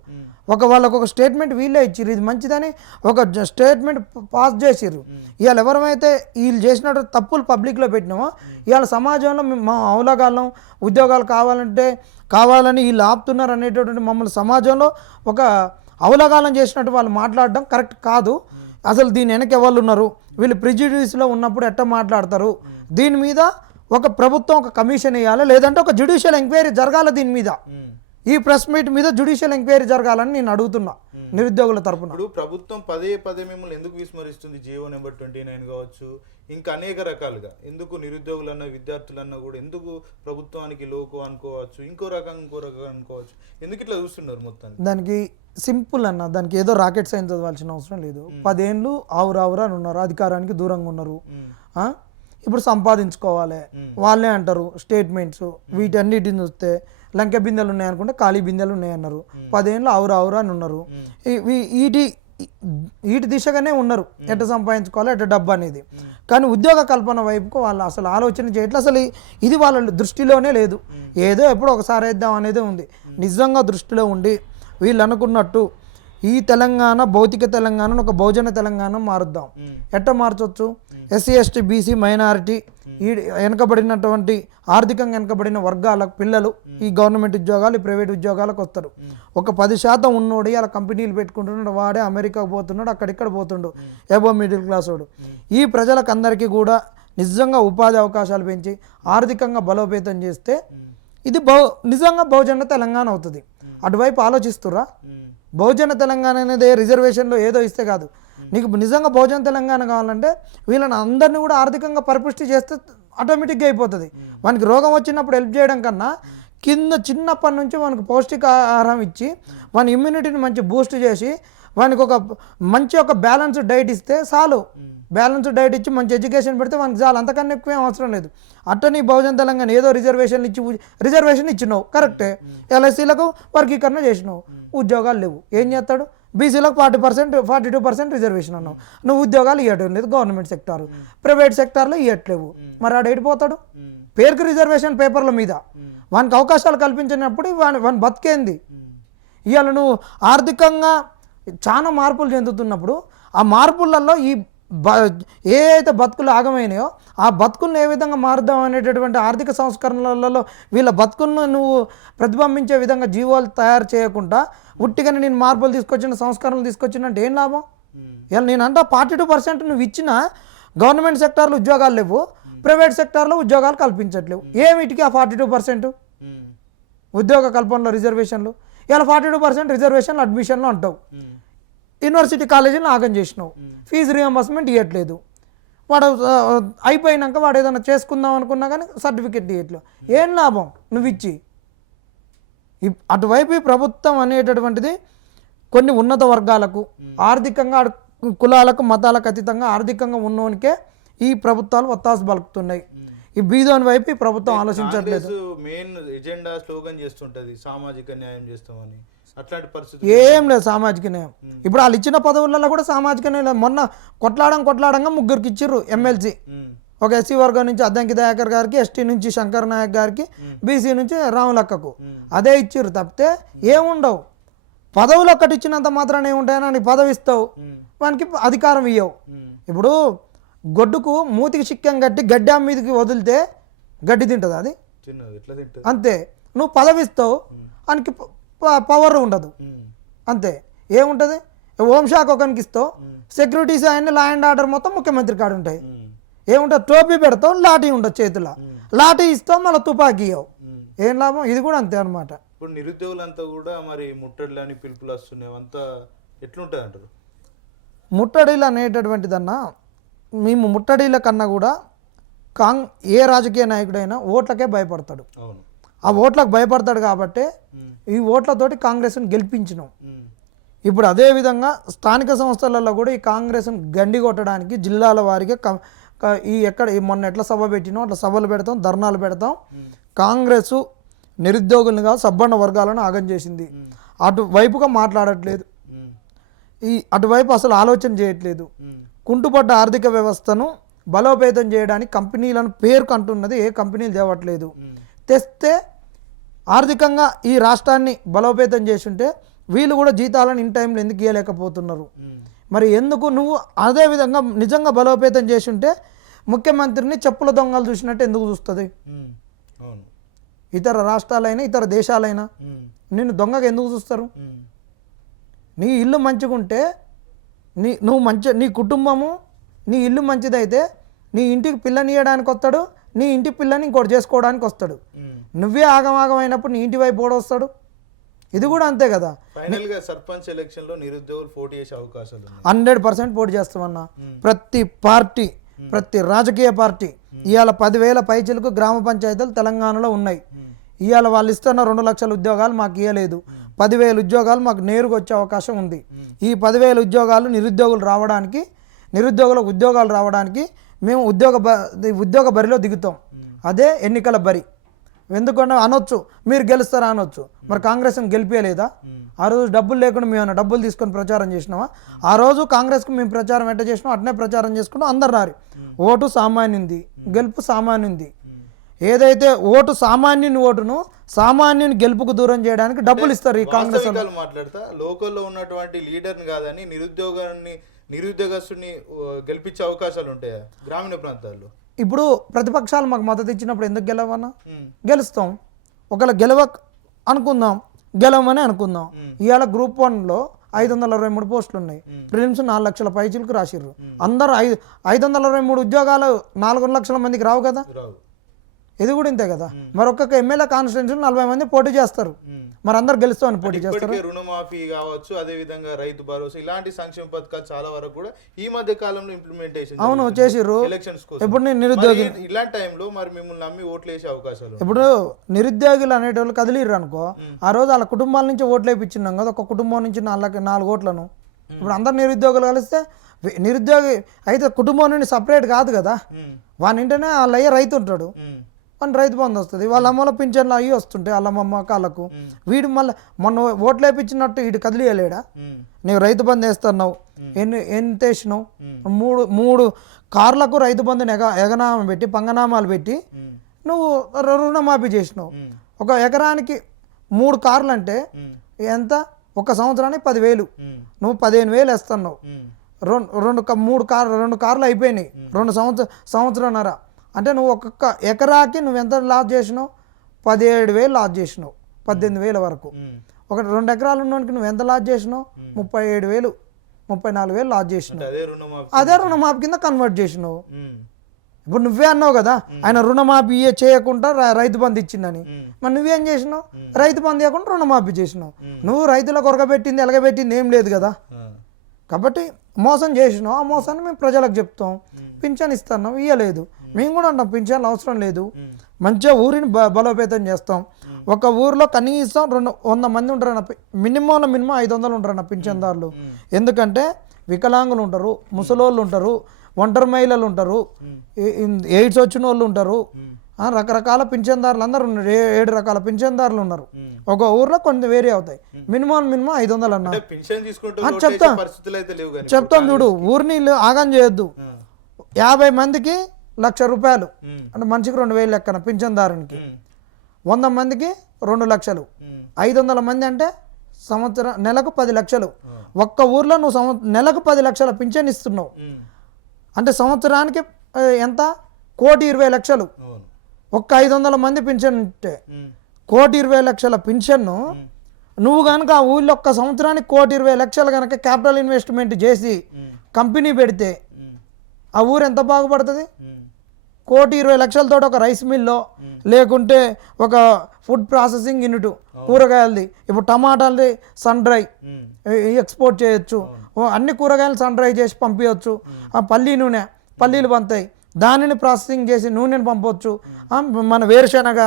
వాళ్ళకు ఒక స్టేట్మెంట్ వీళ్ళే ఇచ్చారు, ఇది మంచిదని ఒక స్టేట్మెంట్ పాస్ చేసిర్రు. ఇవాళ ఎవరైతే వీళ్ళు చేసినట్టు తప్పులు పబ్లిక్లో పెట్టినామో ఇవాళ సమాజంలో మా అవలగాలం ఉద్యోగాలు కావాలని వీళ్ళు ఆపుతున్నారు అనేటటువంటి మమ్మల్ని సమాజంలో ఒక అవలగాలం చేసినట్టు వాళ్ళు మాట్లాడడం కరెక్ట్ కాదు. అసలు దీని వెనక ఎవరు ఉన్నారు, వీళ్ళు ప్రిజుడిస్లో ఉన్నప్పుడు ఎట్ట మాట్లాడతారు? దీని మీద ఒక ప్రభుత్వం ఒక కమిషన్ వేయాలి, లేదంటే ఒక జ్యుడిషియల్ ఎంక్వైరీ జరగాలి. దీని మీద ఈ ప్రెస్ మీట్ మీద జ్యుడిషియల్ ఎంక్వైరీ జరగాలని నేను అడుగుతున్నా నిరుద్యోగుల తరపున. ఇప్పుడు ప్రభుత్వం పదే మిమ్మల్ని ఎందుకు విస్మరిస్తుంది? జీవో నెంబర్ 29 కావచ్చు, ఇంకా అనేక రకాలుగా ఎందుకు నిరుద్యోగులన్నా విద్యార్థులన్నా కూడా ఎందుకు ప్రభుత్వానికి లోకో అనుకోవచ్చు, ఇంకో రకం అనుకోవచ్చు, ఎందుకు ఇట్లా చూస్తున్నారు? మొత్తాన్ని దానికి సింపుల్ అన్న, దానికి ఏదో రాకెట్ సైన్స్ చదవాల్సిన అవసరం లేదు. 10 ఏళ్ళు ఆవురావురా అని ఉన్నారు, అధికారానికి దూరంగా ఉన్నారు. ఇప్పుడు సంపాదించుకోవాలి వాళ్ళే అంటారు స్టేట్మెంట్స్. వీటన్నిటిని చూస్తే లంకె బిందెలు ఉన్నాయనుకుంటే ఖాళీ బిందెలు ఉన్నాయన్నారు. 10 ఏళ్ళు ఆవురా అని ఉన్నారు. వీటి దిశగానే ఉన్నారు, ఎట్ట సంపాదించుకోవాలి ఎట్ట డబ్బు అనేది. కానీ ఉద్యోగ కల్పన వైపుకు వాళ్ళు అసలు ఆలోచన చేయట్లేదు. అసలు ఇది వాళ్ళ దృష్టిలోనే లేదు. ఏదో ఎప్పుడో ఒకసారి వేద్దాం అనేది ఉంది. నిజంగా దృష్టిలో ఉండి వీళ్ళు అనుకున్నట్టు ఈ తెలంగాణ భౌతిక తెలంగాణను ఒక బహుజన తెలంగాణ మారుద్దాం. ఎట్ట మార్చొచ్చు? ఎస్సీ ఎస్టీ బీసీ మైనారిటీ ఈ వెనకబడినటువంటి ఆర్థికంగా వెనకబడిన వర్గాల పిల్లలు ఈ గవర్నమెంట్ ఉద్యోగాలు ఈ ప్రైవేట్ ఉద్యోగాలకు వస్తారు. ఒక 10% ఉన్నోడు అలా కంపెనీలు పెట్టుకుంటున్నాడు, వాడే అమెరికాకు పోతున్నాడు, అక్కడిక్కడ పోతుండు ఎబో మిడిల్ క్లాస్ వాడు. ఈ ప్రజలకు అందరికీ కూడా నిజంగా ఉపాధి అవకాశాలు పెంచి ఆర్థికంగా బలోపేతం చేస్తే ఇది నిజంగా బహుజన తెలంగాణ అవుతుంది. అటువైపు ఆలోచిస్తుర్రా? బహుజన తెలంగాణ అనేది రిజర్వేషన్లో ఏదో ఇస్తే కాదు. నీకు నిజంగా బహుజన తెలంగాణ కావాలంటే వీళ్ళని అందరినీ కూడా ఆర్థికంగా పరిపుష్టి చేస్తే ఆటోమేటిక్గా అయిపోతుంది. మనకి రోగం వచ్చినప్పుడు హెల్ప్ చేయడం కన్నా కింద చిన్నప్పటి నుంచి మనకు పౌష్టికాహారం ఇచ్చి మన ఇమ్యూనిటీని మంచి బూస్ట్ చేసి వానికి ఒక మంచి ఒక బ్యాలెన్స్డ్ డైట్ ఇస్తే చాలు. బ్యాలెన్స్డ్ డైట్ ఇచ్చి మంచి ఎడ్యుకేషన్ పెడితే మనకి చాలు, అంతకన్నా ఎక్కువేం అవసరం లేదు. అట్టని బహుజన తెలంగాణ ఏదో రిజర్వేషన్ ఇచ్చినావు కరెక్టే, ఎల్ఐసీలకు వర్గీకరణ చేసినావు, ఉద్యోగాలు లేవు, ఏం చేస్తాడు? బీసీలకు 40%, 42% రిజర్వేషన్ అన్నావు, నువ్వు ఉద్యోగాలు ఇవ్వటం లేదు. గవర్నమెంట్ సెక్టార్, ప్రైవేట్ సెక్టార్లో ఇవ్వట్లేవు, మరి ఆడ ఎడిపోతాడు? పేరుకి రిజర్వేషన్ పేపర్ల మీద వానికి అవకాశాలు కల్పించినప్పుడు వాని బతికేంది? ఇవాళ నువ్వు ఆర్థికంగా చాలా మార్పులు చెందుతున్నప్పుడు ఆ మార్పులలో ఏ అయితే బతుకులు ఆగమైనాయో ఆ బతుకులను ఏ విధంగా మారుద్దాం అనేటటువంటి ఆర్థిక సంస్కరణలలో వీళ్ళ బతుకులను నువ్వు ప్రతిబింబించే విధంగా జీవోలు తయారు చేయకుండా ఉట్టిగానే నేను మార్పులు తీసుకొచ్చిన సంస్కరణలు తీసుకొచ్చినంటే ఏం లాభం? ఇలా నేనంటే 42% నువ్వు ఇచ్చిన గవర్నమెంట్ సెక్టార్లో ఉద్యోగాలు లేవు, ప్రైవేట్ సెక్టార్లో ఉద్యోగాలు కల్పించట్లేవు. ఏమిటికి ఆ 42% ఉద్యోగ కల్పనలో రిజర్వేషన్లు? ఇలా 42% రిజర్వేషన్లు అడ్మిషన్లు అంటావు, యూనివర్సిటీ కాలేజీని ఆగం చేసినావు, ఫీజు రియంబర్స్మెంట్ ఇవ్వట్లేదు. వాడు అయిపోయినాక వాడు ఏదైనా చేసుకుందాం అనుకున్నా కానీ సర్టిఫికెట్ ఇవ్వట్లేదు. ఏం లాభం నువ్వు ఇచ్చి? అటువైపు ఈ ప్రభుత్వం అనేటటువంటిది కొన్ని ఉన్నత వర్గాలకు ఆర్థికంగా కులాలకు మతాలకు అతీతంగా ఆర్థికంగా ఉన్నోనికే ఈ ప్రభుత్వాలు ఒత్తాసు పలుకుతున్నాయి. ఈ బీదోని వైపు ఈ ప్రభుత్వం ఆలోచించట్లేదు. మెయిన్ ఎజెండా స్లోగన్ చేస్తుంటది సామాజిక న్యాయం చేస్తామని, అట్లాంటి పరిస్థితి ఏం లేదు సామాజిక న్యాయం. ఇప్పుడు వాళ్ళు ఇచ్చిన పదవులలో కూడా సామాజిక న్యాయం లేదు. మొన్న కొట్లాడంగా ముగ్గురికి ఇచ్చిర్రు ఎమ్మెల్సీ. ఒక ఎస్సీ వర్గం నుంచి అద్దంకి దయాకర్ గారికి, ఎస్టీ నుంచి శంకర్ నాయక్ గారికి, బీసీ నుంచి రాములక్కకు అదే ఇచ్చిర్రు తప్పితే ఏముండవు. పదవులు ఒక్కటి ఇచ్చినంత మాత్రాన్ని ఏముంటాయని నీకు పదవి ఇస్తావు, వానికి అధికారం ఇవ్వవు. ఇప్పుడు గొడ్డుకు మూతికి చిక్కం కట్టి గడ్డి మీదకి వదిలితే గడ్డి తింటుంది అది అంతే. నువ్వు పదవి ఇస్తావు వానికి పవర్ ఉండదు అంతే. ఏముంటుంది? హోంశాఖ ఒకరికి ఇస్తావు, సెక్యూరిటీస్ అన్ని లా అండ్ ఆర్డర్ మొత్తం ముఖ్యమంత్రి కాడ ఉంటాయి. ఏముంటుంది? టోపీ పెడతావు, లాఠీ ఉండదు చేతిలో, లాఠీ ఇస్తావు, మళ్ళీ తుపాకీ ఇవ్వవు. ఏం లాభం? ఇది కూడా అంతే అనమాట. ఇప్పుడు నిరుద్యోగులంతా కూడా మరి ముట్టడిలు అని పిలుపులు వస్తున్నాయి, అంతా ఎట్లుంటుంది అంటారు? ముట్టడిలు అనేటటువంటిదన్నా మేము ముట్టడిల కన్నా కూడా ఏ రాజకీయ నాయకుడైనా ఓట్లకే భయపడతాడు. ఆ ఓట్లకు భయపడతాడు కాబట్టి ఈ ఓట్లతోటి కాంగ్రెస్ని గెలిపించినాం. ఇప్పుడు అదేవిధంగా స్థానిక సంస్థలలో కూడా ఈ కాంగ్రెస్ని గండి కొట్టడానికి జిల్లాల వారిగా మొన్న ఎట్లా సభ పెట్టినాం అట్లా సభలు పెడతాం, ధర్నాలు పెడతాం. కాంగ్రెస్ నిరుద్యోగులుగా సబ్బన్న వర్గాలను ఆగం చేసింది. అటువైపుగా మాట్లాడట్లేదు, అటువైపు అసలు ఆలోచన చేయట్లేదు. కుంటుపడ్డ ఆర్థిక వ్యవస్థను బలోపేతం చేయడానికి కంపెనీలను పేరుకు అంటున్నది, ఏ కంపెనీలు తేవట్లేదు. తెస్తే ఆర్థికంగా ఈ రాష్ట్రాన్ని బలోపేతం చేస్తుంటే వీళ్ళు కూడా జీతాలను ఇన్ టైంలో ఎందుకు ఇవ్వలేకపోతున్నారు? మరి ఎందుకు నువ్వు అదే విధంగా నిజంగా బలోపేతం చేస్తుంటే ముఖ్యమంత్రిని చెప్పుల దొంగలు చూసినట్టు ఎందుకు చూస్తుంది? ఇతర రాష్ట్రాలైనా ఇతర దేశాలైనా నిన్ను దొంగగా ఎందుకు చూస్తారు? నీ ఇల్లు మంచిగుంటే నీ కుటుంబము నీ ఇల్లు మంచిదైతే నీ ఇంటికి పిల్లనియడానికి వస్తాడు, నీ ఇంటి పిల్లని ఇంకోటి చేసుకోవడానికి వస్తాడు. నువ్వే ఆగమాగం అయినప్పుడు నీ ఇంటి వైపు కూడా వస్తాడు. ఇది కూడా అంతే కదా. ఫైనల్గా సర్పంచ్ ఎలక్షన్లో నిరుద్యోగులు పోటీ చేసే అవకాశాలు 100% పోటీ చేస్తామన్నా. ప్రతి పార్టీ, ప్రతి రాజకీయ పార్టీ ఇవాళ 10,000 పైచలకు గ్రామ పంచాయతీలు తెలంగాణలో ఉన్నాయి. ఇవాళ వాళ్ళు ఇస్తున్న 2 లక్షల ఉద్యోగాలు మాకు ఇవ్వలేదు. 10,000 ఉద్యోగాలు మాకు నేరుగా వచ్చే అవకాశం ఉంది. ఈ 10,000 ఉద్యోగాలు నిరుద్యోగులకు ఉద్యోగాలు రావడానికి మేము ఉద్యోగ బరిలో దిగుతాం. అదే ఎన్నికల బరి. ఎందుకంటే అనొచ్చు మీరు గెలుస్తారా అనొచ్చు, మరి కాంగ్రెస్ని గెలిపేయలేదా? ఆ రోజు డబ్బులు లేకుండా మేము డబ్బులు తీసుకొని ప్రచారం చేసినామా? ఆ రోజు కాంగ్రెస్కి మేము ప్రచారం ఎట్లా చేసినాం అట్నే ప్రచారం చేసుకుంటాం. అందరు రారి. ఓటు సామాన్యుంది, గెలుపు సామాన్యుంది. ఏదైతే ఓటు ఓటును సామాన్యుని గెలుపుకు దూరం చేయడానికి డబ్బులు ఇస్తారు ఈ కాంగ్రెస్. మాట్లాడతా లోకల్లో ఉన్నటువంటి లీడర్ని కాదని నిరుద్యోగస్తుని గెలిపించే అవకాశాలు ఉంటాయా గ్రామీణ ప్రాంతాల్లో? ఇప్పుడు ప్రతిపక్షాలు మాకు మద్దతు ఇచ్చినప్పుడు ఎందుకు గెలవన్నా? గెలుస్తాం. ఒకవేళ గెలవమని అనుకుందాం. ఇవాళ గ్రూప్ 1లో 523 పోస్టులు ఉన్నాయి. ప్రిలిమ్స్ 4 లక్షల పైచీలకు రాసిర్రు. అందరూ 523 ఉద్యోగాలు 4 లక్షల మందికి రావు కదా. ఇది కూడా ఇంతే కదా. మరి ఒక్కొక్క ఎమ్మెల్యే కాన్స్టిట్యూన్సీ 40 మంది పోటీ చేస్తారు. మరి అందరు గెలుస్తామని పోటీ చేస్తారు. రుణమాఫీ కావచ్చు, అదే విధంగా రైతు భరోసా, ఇలాంటి సంక్షేమ పథకాలు చాలా వరకు కూడా ఈ మధ్య కాలంలో ఇంప్లిమెంటేషన్ అవును చేసిర్రు. ఇప్పుడు నేను నిరుద్యోగి ఇలాంటి టైంలో మరి మిమ్మల్ని నమ్మి ఓట్లు వేసే అవకాశాలు. ఇప్పుడు నిరుద్యోగులు అనేటోళ్ళు కదిలిర్రు అనుకో, ఆ రోజు వాళ్ళ కుటుంబాల నుంచి ఓట్లు వేయించినాం కదా, ఒక కుటుంబం నుంచి 4 ఓట్లను. ఇప్పుడు అందరు నిరుద్యోగులు కలిస్తే నిరుద్యోగి అయితే కుటుంబం నుండి సపరేట్ కాదు కదా. వాని ఇంటనే వాళ్ళ అయ్యే రైతు ఉంటాడు, మన రైతు బంధు వస్తుంది, వాళ్ళ అమ్మలో పింఛన్లు అవి వస్తుంటాయి వాళ్ళ అమ్మమ్మ కాళ్ళకు. వీడు మళ్ళీ మొన్న ఓట్లు వేయించినట్టు వీడు కదిలియలేడా? నీవు రైతు బంధు వేస్తున్నావు, ఎంత వేసినావు? 3 కార్లకు రైతు బంధుని ఎగనామం పెట్టి పంగనామాలు పెట్టి నువ్వు రుణమాఫీ చేసినావు. ఒక ఎకరానికి 3 కార్లు అంటే ఎంత? ఒక సంవత్సరానికి 10,000. నువ్వు 15,000 వేస్తున్నావు. 2 కార్లు అయిపోయినాయి 2 సంవత్సరంన్నర అంటే నువ్వు ఒక్కొక్క ఎకరాకి నువ్వు ఎంత లాస్ చేసినావు? 17,000 లాస్ చేసినావు, 18,000 వరకు. 2 ఎకరాలు ఉన్నోనికి నువ్వు ఎంత లాస్ చేసినావు? 37,000, 34,000 లాస్ చేసినావు. అదే రుణమాఫీ కింద కన్వర్ట్ చేసినావు. ఇప్పుడు నువ్వే అన్నావు కదా ఆయన రుణమాఫీ చేయకుండా రైతు బంధు ఇచ్చిందని. మరి నువ్వేం చేసినావు? రైతు బంధు ఇవ్వకుండా రుణమాఫీ చేసినావు. నువ్వు రైతులకు ఒరగబెట్టింది ఎలగబెట్టింది ఏం లేదు కదా. కాబట్టి మోసం చేసినావు. ఆ మోసాన్ని మేము ప్రజలకు చెప్తాం. పింఛన్ ఇస్తున్నాం, ఇవ్వలేదు. మేము కూడా అంటాం పింఛన్లు అవసరం లేదు, మంచిగా ఊరిని బలోపేతం చేస్తాం. ఒక ఊర్లో కనీసం 100 మంది ఉంటారన్న, మినిమం 500 ఉంటారన్న పింఛన్దారులు. ఎందుకంటే వికలాంగులు ఉంటారు, ముసలోళ్ళు ఉంటారు, ఒంటరి మహిళలు ఉంటారు, ఎయిడ్స్ వచ్చిన వాళ్ళు ఉంటారు, రకరకాల పింఛన్దారులు అందరూ ఉన్నారు. 7 రకాల పింఛన్దారులు ఉన్నారు. ఒక ఊర్లో కొన్ని వేరే అవుతాయి. మినిమం 500 అన్న. చెప్తాం చూడు, ఊరిని ఆగం చేయొద్దు. 50 మందికి ₹1,00,000 అంటే మనిషికి 2,000 లెక్కన పింఛన్దారునికి. 100 మందికి 2 లక్షలు, 500 మంది అంటే నెలకు 10 లక్షలు. ఒక్క ఊర్లో నువ్వు నెలకు 10 లక్షల పింఛన్ ఇస్తున్నావు అంటే సంవత్సరానికి ఎంత? 1,20,00,000. ఒక్క 500 మంది పింఛన్ ఉంటే 1,20,00,000 పింఛన్ను నువ్వు కనుక ఆ ఊళ్ళో ఒక్క సంవత్సరానికి 1,20,00,000 కనుక క్యాపిటల్ ఇన్వెస్ట్మెంట్ చేసి కంపెనీ పెడితే ఆ ఊరు ఎంత బాగుపడుతుంది? 1,20,00,000 ఒక రైస్ మిల్లో, లేకుంటే ఒక ఫుడ్ ప్రాసెసింగ్ యూనిట్, కూరగాయలది. ఇప్పుడు టమాటాలది సన్ డ్రై ఎక్స్పోర్ట్ చేయొచ్చు, అన్ని కూరగాయలు సన్ డ్రై చేసి పంపించవచ్చు. పల్లి నూనె, పల్లీలు పంతాయి, దానిని ప్రాసెసింగ్ చేసి నూనెను పంపవచ్చు. మన వేరుశనగ,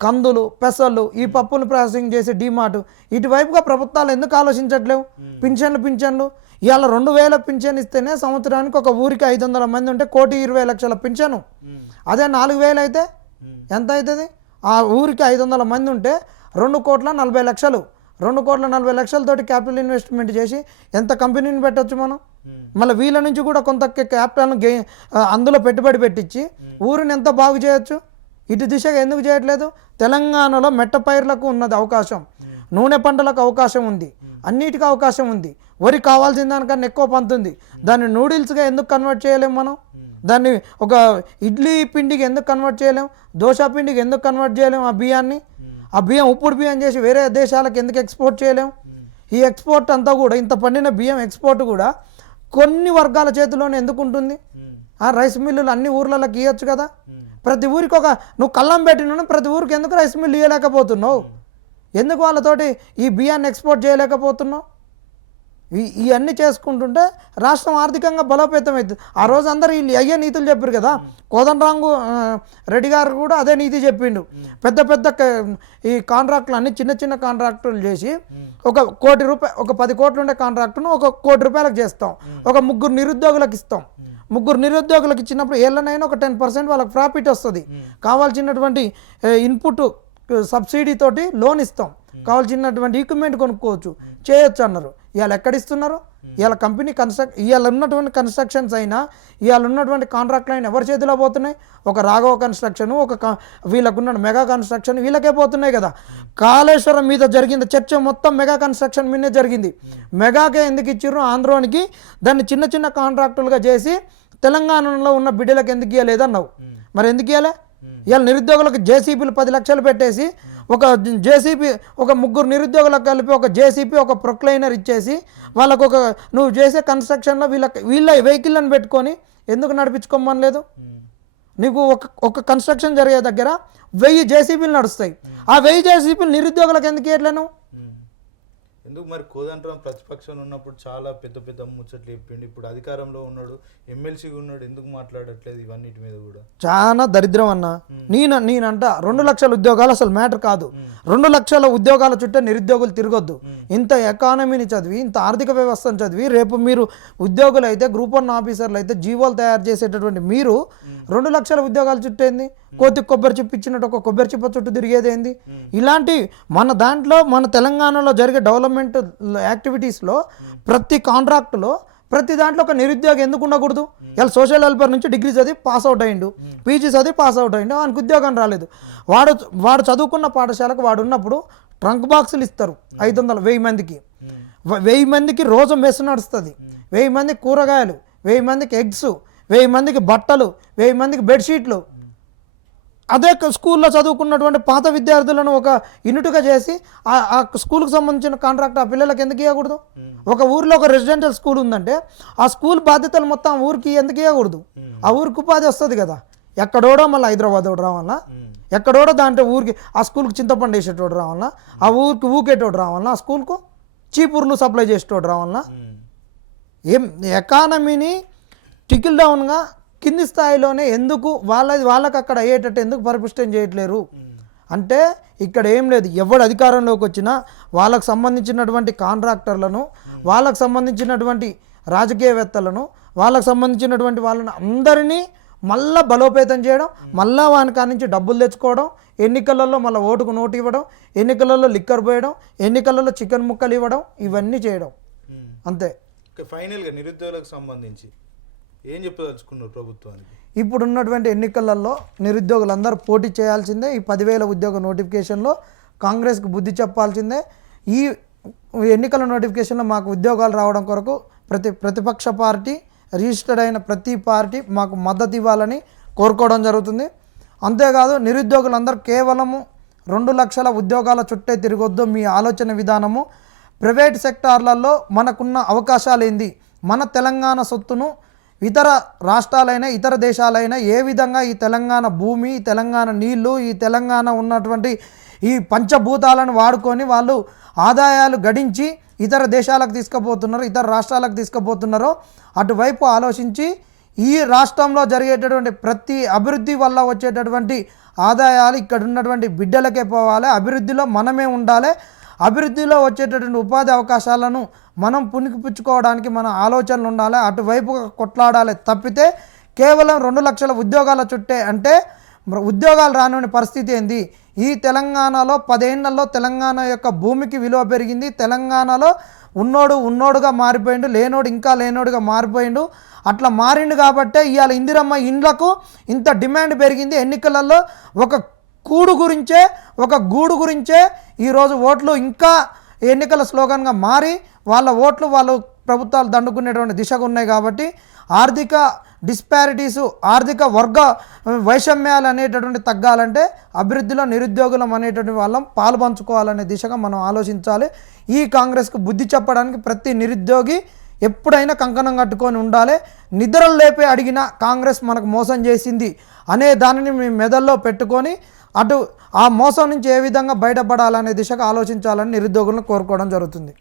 కందులు, పెసలు, ఈ పప్పులు ప్రాసెసింగ్ చేసి డీమార్ట్. ఇటువైపుగా ప్రభుత్వాలు ఎందుకు ఆలోచించట్లేవు? పింఛన్లు ఇవాళ 2,000 పింఛన్ ఇస్తేనే సంవత్సరానికి ఒక ఊరికి 500 మంది ఉంటే 1,20,00,000 పింఛను. అదే 4,000 అయితే ఎంత అవుతుంది? ఆ ఊరికి 500 మంది ఉంటే 2,40,00,000. 2,40,00,000 తోటి క్యాపిటల్ ఇన్వెస్ట్మెంట్ చేసి ఎంత కంపెనీని పెట్టచ్చు మనం. మళ్ళీ వీళ్ళ నుంచి కూడా కొంత క్యాపిటల్ను అందులో పెట్టుబడి పెట్టించి ఊరిని ఎంత బాగు చేయొచ్చు. ఇటు దిశగా ఎందుకు చేయట్లేదు? తెలంగాణలో మెట్ట పైర్లకు ఉన్నది అవకాశం, నూనె పంటలకు అవకాశం ఉంది, అన్నిటికీ అవకాశం ఉంది. వరి కావాల్సిన దానికన్నా ఎక్కువ పంతుంది. దాన్ని నూడిల్స్గా ఎందుకు కన్వర్ట్ చేయలేము మనం? దాన్ని ఒక ఇడ్లీ పిండికి ఎందుకు కన్వర్ట్ చేయలేం? దోశ పిండికి ఎందుకు కన్వర్ట్ చేయలేం? ఆ బియ్యాన్ని, ఆ బియ్యం ఉప్పుడు బియ్యం చేసి వేరే దేశాలకు ఎందుకు ఎక్స్పోర్ట్ చేయలేం? ఈ ఎక్స్పోర్ట్ అంతా కూడా, ఇంత పండిన బియ్యం ఎక్స్పోర్ట్ కూడా కొన్ని వర్గాల చేతిలోనే ఎందుకు ఉంటుంది? ఆ రైస్ మిల్లులు అన్ని ఊర్లలోకి ఇవ్వచ్చు కదా. ప్రతి ఊరికి నువ్వు కళ్ళం పెట్టిన ప్రతి ఊరికి ఎందుకు రైస్ మిల్లు ఇవ్వలేకపోతున్నావు? ఎందుకు వాళ్ళతోటి ఈ బియ్యాన్ని ఎక్స్పోర్ట్ చేయలేకపోతున్నావు? ఇవన్నీ చేసుకుంటుంటే రాష్ట్రం ఆర్థికంగా బలోపేతం అవుతుంది. ఆ రోజు అందరూ వీళ్ళు అయ్యే నీతులు చెప్పారు కదా. కోదండరాంగు రెడ్డి గారు కూడా అదే నీతి చెప్పిండు. పెద్ద ఈ కాంట్రాక్టులు అన్ని చిన్న కాంట్రాక్టులు చేసి ఒక ₹1,00,00,000, ఒక 10 కోట్లు ఉండే కాంట్రాక్టును ఒక ₹1,00,00,000 చేస్తాం. ఒక 3 నిరుద్యోగులకు ఇస్తాం. 3 నిరుద్యోగులకు ఇచ్చినప్పుడు ఏళ్ళనైనా ఒక 10% వాళ్ళకి ప్రాఫిట్ వస్తుంది. కావాల్సినటువంటి ఇన్పుట్ సబ్సిడీ తోటి లోన్ ఇస్తాం, కావాల్సినటువంటి ఈక్విప్మెంట్ కొనుక్కోవచ్చు, చేయొచ్చు అన్నారు. ఇవాళ ఎక్కడిస్తున్నారు? ఇవాళ కంపెనీ ఇవాళ ఉన్నటువంటి కన్స్ట్రక్షన్స్ అయినా, ఇవాళ ఉన్నటువంటి కాంట్రాక్ట్లు అయినా ఎవరి చేతిలో పోతున్నాయి? ఒక రాఘవ కన్స్ట్రక్షన్, వీళ్ళకున్న మెగా కన్స్ట్రక్షన్ వీళ్ళకే పోతున్నాయి కదా. కాళేశ్వరం మీద జరిగింది చర్చ మొత్తం మెగా కన్స్ట్రక్షన్ మీదే జరిగింది. మెగాకే ఎందుకు ఇచ్చిర్రు? ఆంధ్రోనికి దాన్ని చిన్న కాంట్రాక్టులుగా చేసి తెలంగాణలో ఉన్న బిడ్డలకు ఎందుకు ఇవ్వలేదు అన్నావు. మరి ఎందుకు ఇవ్వలే? ఇవాళ నిరుద్యోగులకు జేసీబీలు 10 లక్షలు పెట్టేసి ఒక జేసీబీ, ఒక 3 నిరుద్యోగులకు కలిపి ఒక జేసీబీ, ఒక ప్రొక్లైనర్ ఇచ్చేసి వాళ్ళకు నువ్వు చేసే కన్స్ట్రక్షన్లో వీళ్ళ వెహికల్ని పెట్టుకొని ఎందుకు నడిపించుకోమని లేదు? నీకు ఒక కన్స్ట్రక్షన్ జరిగే దగ్గర 1000 జేసీబీలు నడుస్తాయి. ఆ 1000 జేసీబీలు నిరుద్యోగులకు ఎందుకు ఇవ్వట్లేను? ఎందుకు మరి? కోదండరాం ప్రతిపక్షంలో ఉన్నప్పుడు చాలా పెద్ద ముచ్చట్లు చెప్పిండు. ఇప్పుడు అధికారంలో ఉన్నాడు, ఎమ్మెల్సీగా ఉన్నాడు, ఎందుకు మాట్లాడట్లేదు ఇవన్నిటి మీద కూడా? చాలా దరిద్రం అన్న. నేనంట 2 లక్షల ఉద్యోగాలు అసలు మ్యాటర్ కాదు. 2 లక్షల ఉద్యోగాల చుట్టూ నిరుద్యోగులు తిరగొద్దు. ఇంత ఎకానమీని చదివి, ఇంత ఆర్థిక వ్యవస్థను చదివి, రేపు మీరు ఉద్యోగులు అయితే, గ్రూప్ 1 ఆఫీసర్లు అయితే, జీవోలు తయారు చేసేటటువంటి మీరు 2 లక్షల ఉద్యోగాల చుట్టూ ఏంది? కొబ్బరి చిప్ప ఇచ్చినట్టు ఒక కొబ్బరి చిప్ప చుట్టూ తిరిగేది ఏంది? ఇలాంటి మన దాంట్లో, మన తెలంగాణలో జరిగే డెవలప్మెంట్ యాక్టివిటీస్లో ప్రతి కాంట్రాక్టులో, ప్రతి దాంట్లో ఒక నిరుద్యోగం ఎందుకు ఉండకూడదు? ఇలా సోషల్ వెల్ఫేర్ నుంచి డిగ్రీ చదివి పాస్ అవుట్ అయ్యిండు, పీజీ చదివి పాస్ అవుట్ అయ్యిండు, వానికి ఉద్యోగం రాలేదు. వాడు చదువుకున్న పాఠశాలకు వాడు ఉన్నప్పుడు ట్రంక్ బాక్సులు ఇస్తారు 500, 1000 మందికి. 1000 మందికి రోజు మెస్ నడుస్తుంది. 1000 మందికి కూరగాయలు, 1000 మందికి ఎగ్స్, 1000 మందికి బట్టలు, 1000 మందికి బెడ్షీట్లు. అదే స్కూల్లో చదువుకున్నటువంటి పాత విద్యార్థులను ఒక యూనిట్గా చేసి ఆ స్కూల్కి సంబంధించిన కాంట్రాక్ట్ ఆ పిల్లలకు ఎందుకు ఇవ్వకూడదు? ఒక ఊరిలో ఒక రెసిడెన్షియల్ స్కూల్ ఉందంటే ఆ స్కూల్ బాధ్యతలు మొత్తం ఊరికి ఎందుకు ఇవ్వకూడదు? ఆ ఊరికి ఉపాధి వస్తుంది కదా. ఎక్కడోడో మళ్ళీ హైదరాబాద్ ఒకటి రావాలన్నా, ఎక్కడోడో దాంట్లో ఊరికి ఆ స్కూల్కి చింతపండు వేసేటోడు రావాలన్నా, ఆ ఊరికి ఊకేటోడు రావాలన్నా, ఆ స్కూల్కు చీపుర్లు సప్లై చేసేటోడు రావాలన్నా. ఏం ఎకానమీని టికిల్ డౌన్గా కింది స్థాయిలోనే ఎందుకు వాళ్ళకి అక్కడ అయ్యేటట్టు ఎందుకు పరిపుష్టం చేయట్లేరు? అంటే ఇక్కడ ఏం లేదు, ఎవడు అధికారంలోకి వచ్చినా వాళ్ళకు సంబంధించినటువంటి కాంట్రాక్టర్లను, వాళ్ళకు సంబంధించినటువంటి రాజకీయవేత్తలను, వాళ్ళకు సంబంధించినటువంటి వాళ్ళని అందరినీ మళ్ళా బలోపేతం చేయడం, మళ్ళా వాని కాడి నుంచి డబ్బులు తెచ్చుకోవడం, ఎన్నికలలో మళ్ళీ ఓటుకు నోటు ఇవ్వడం, ఎన్నికలలో లిక్కర్ పోయడం, ఎన్నికలలో చికెన్ ముక్కలు ఇవ్వడం, ఇవన్నీ చేయడం అంతే. ఫైనల్గా నిరుద్యోగులకు సంబంధించి ఏం చెప్పదలుచుకున్నారు ప్రభుత్వానికి? ఇప్పుడు ఉన్నటువంటి ఎన్నికలలో నిరుద్యోగులందరూ పోటీ చేయాల్సిందే. ఈ 10,000 ఉద్యోగ నోటిఫికేషన్లో కాంగ్రెస్కి బుద్ధి చెప్పాల్సిందే. ఈ ఎన్నికల నోటిఫికేషన్లో మాకు ఉద్యోగాలు రావడం కొరకు ప్రతిపక్ష పార్టీ, రిజిస్టర్డ్ అయిన ప్రతి పార్టీ మాకు మద్దతు ఇవ్వాలని కోరుకోవడం జరుగుతుంది. అంతేకాదు నిరుద్యోగులందరూ కేవలము 2 లక్షల ఉద్యోగాల చుట్టే తిరగొద్దు. మీ ఆలోచన విధానము ప్రైవేట్ సెక్టార్లలో మనకున్న అవకాశాలు ఏంది, మన తెలంగాణ సొత్తును ఇతర రాష్ట్రాలైనా ఇతర దేశాలైనా ఏ విధంగా ఈ తెలంగాణ భూమి, ఈ తెలంగాణ నీళ్లు, ఈ తెలంగాణ ఉన్నటువంటి ఈ పంచభూతాలను వాడుకొని వాళ్ళు ఆదాయాలు గడించి ఇతర దేశాలకు తీసుకుపోతున్నారు, ఇతర రాష్ట్రాలకు తీసుకుపోతున్నారో అటువైపు ఆలోచించి ఈ రాష్ట్రంలో జరిగేటటువంటి ప్రతి అభివృద్ధి వల్ల వచ్చేటటువంటి ఆదాయాలు ఇక్కడ ఉన్నటువంటి బిడ్డలకే పోవాలి. అభివృద్ధిలో మనమే ఉండాలి. అభివృద్ధిలో వచ్చేటటువంటి ఉపాధి అవకాశాలను మనం పుణికిపుచ్చుకోవడానికి మన ఆలోచనలు ఉండాలి. అటువైపుగా కొట్లాడాలి తప్పితే కేవలం 2 లక్షల ఉద్యోగాల చుట్టే అంటే ఉద్యోగాలు రాని పరిస్థితి ఏంది? ఈ తెలంగాణలో 10 ఏళ్లలో తెలంగాణ యొక్క భూమికి విలువ పెరిగింది. తెలంగాణలో ఉన్నోడుగా మారిపోయిండు, లేనోడు ఇంకా లేనోడుగా మారిపోయిండు. అట్లా మారిండు కాబట్టే ఇవాళ ఇందిరమ్మ ఇండ్లకు ఇంత డిమాండ్ పెరిగింది. ఎన్నికలలో ఒక గూడు గురించే ఈరోజు ఓట్లు ఇంకా ఎన్నికల స్లోగన్గా మారి వాళ్ళ ఓట్లు వాళ్ళు ప్రభుత్వాలు దండుకునేటువంటి దిశగా ఉన్నాయి. కాబట్టి ఆర్థిక డిస్పారిటీసు, ఆర్థిక వర్గ వైషమ్యాలు అనేటటువంటి తగ్గాలంటే అభివృద్ధిలో నిరుద్యోగులం అనేటువంటి వాళ్ళం పాలు పంచుకోవాలనే దిశగా మనం ఆలోచించాలి. ఈ కాంగ్రెస్కు బుద్ధి చెప్పడానికి ప్రతి నిరుద్యోగి ఎప్పుడైనా కంకణం కట్టుకొని ఉండాలి. నిద్రలు లేపే అడిగిన కాంగ్రెస్ మనకు మోసం చేసింది అనే దానిని మీ మెదల్లో పెట్టుకొని ఆ మోసం నుంచి ఏ విధంగా బయటపడాలనే దిశగా ఆలోచించాలని నిరుద్యోగులను కోరుకోవడం జరుగుతుంది.